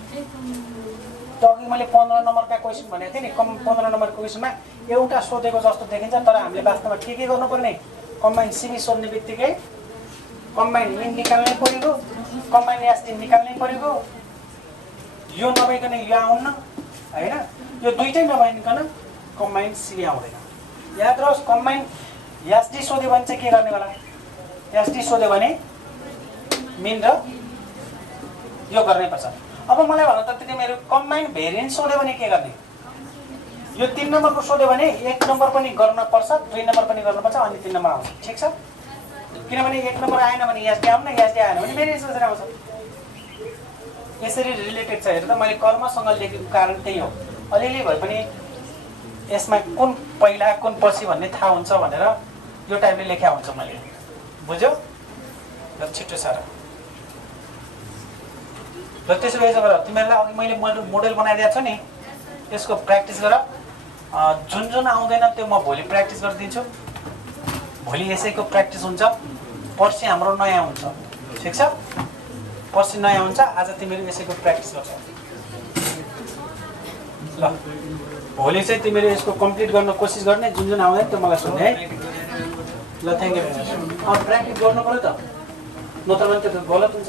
त अघि मैले 15 नम्बरका क्वेसन भनेको थिएँ नि 15 नम्बरको क्वेसनमा एउटा सोधेको जस्तो देखिन्छ तर हामीले वास्तवमा के गर्नुपर्ने कम्बाइन्ड सिबी सोध्ने बित्तिकै कम्बाइन्ड मिन निकाल्नै परेको कम्बाइन्ड एसडी निकाल्नै परेको यो नभइकन यो आउन्न हैन यो दुईटै नभइकन कम्बाइन्ड सिबी आउँदैन याद रहोस् कम्बाइन्ड एसडी सोध्यो भने चाहिँ के गर्ने होला एसडी सोध्यो भने मिन र यो गर्नै पर्छ अब मलाई भन त तिमीहरु कम्बाइन्ड भेरिएन्स सोध्यो भने के गर्ने यो 3 नम्बरको सोध्यो भने 1 नम्बर पनि गर्न पर्छ 2 नम्बर पनि गर्न पर्छ अनि 3 नम्बर आउँछ ठीक छ किनभने 1 नम्बर आएन भने एसडी आउन एसडी आएन भने भेरिएन्स कसरी आउँछ यसरी रिलेटेड छ हेर त मैले कर्मसँग लेखेको कारण त्यही हो अलिअलि भए पनि यसमा कुन पहिला कुन पछि भन्ने थाहा हुन्छ भनेर यो टाइमले लेख्या हुन्छ मैले बुझ्यौ ल छिटो सारा ल त्यसो भए तिमीहरूलाई अघि मैले मोडल बनाइदिएको छु नि यसको प्र्याक्टिस गर जुन आउँदैन त्यो म भोलि प्र्याक्टिस गरिदिन्छु भोलि यसैको प्र्याक्टिस हुन्छ, पर्सि हाम्रो नयाँ हुन्छ। ठिक छ, पर्सि नयाँ हुन्छ, आज तिमीहरू यसैको प्र्याक्टिस गर्छौ। ल भोलि चाहिँ तिमीहरू यसको कम्प्लिट गर्न कोसिस गर्ने, जुन जुन आउँदैन त्यो मलाई सोध्ने है। ल thank you very much. Practice गर्नु पऱ्यो त, नत्र भने त्यो गलत हुन्छ।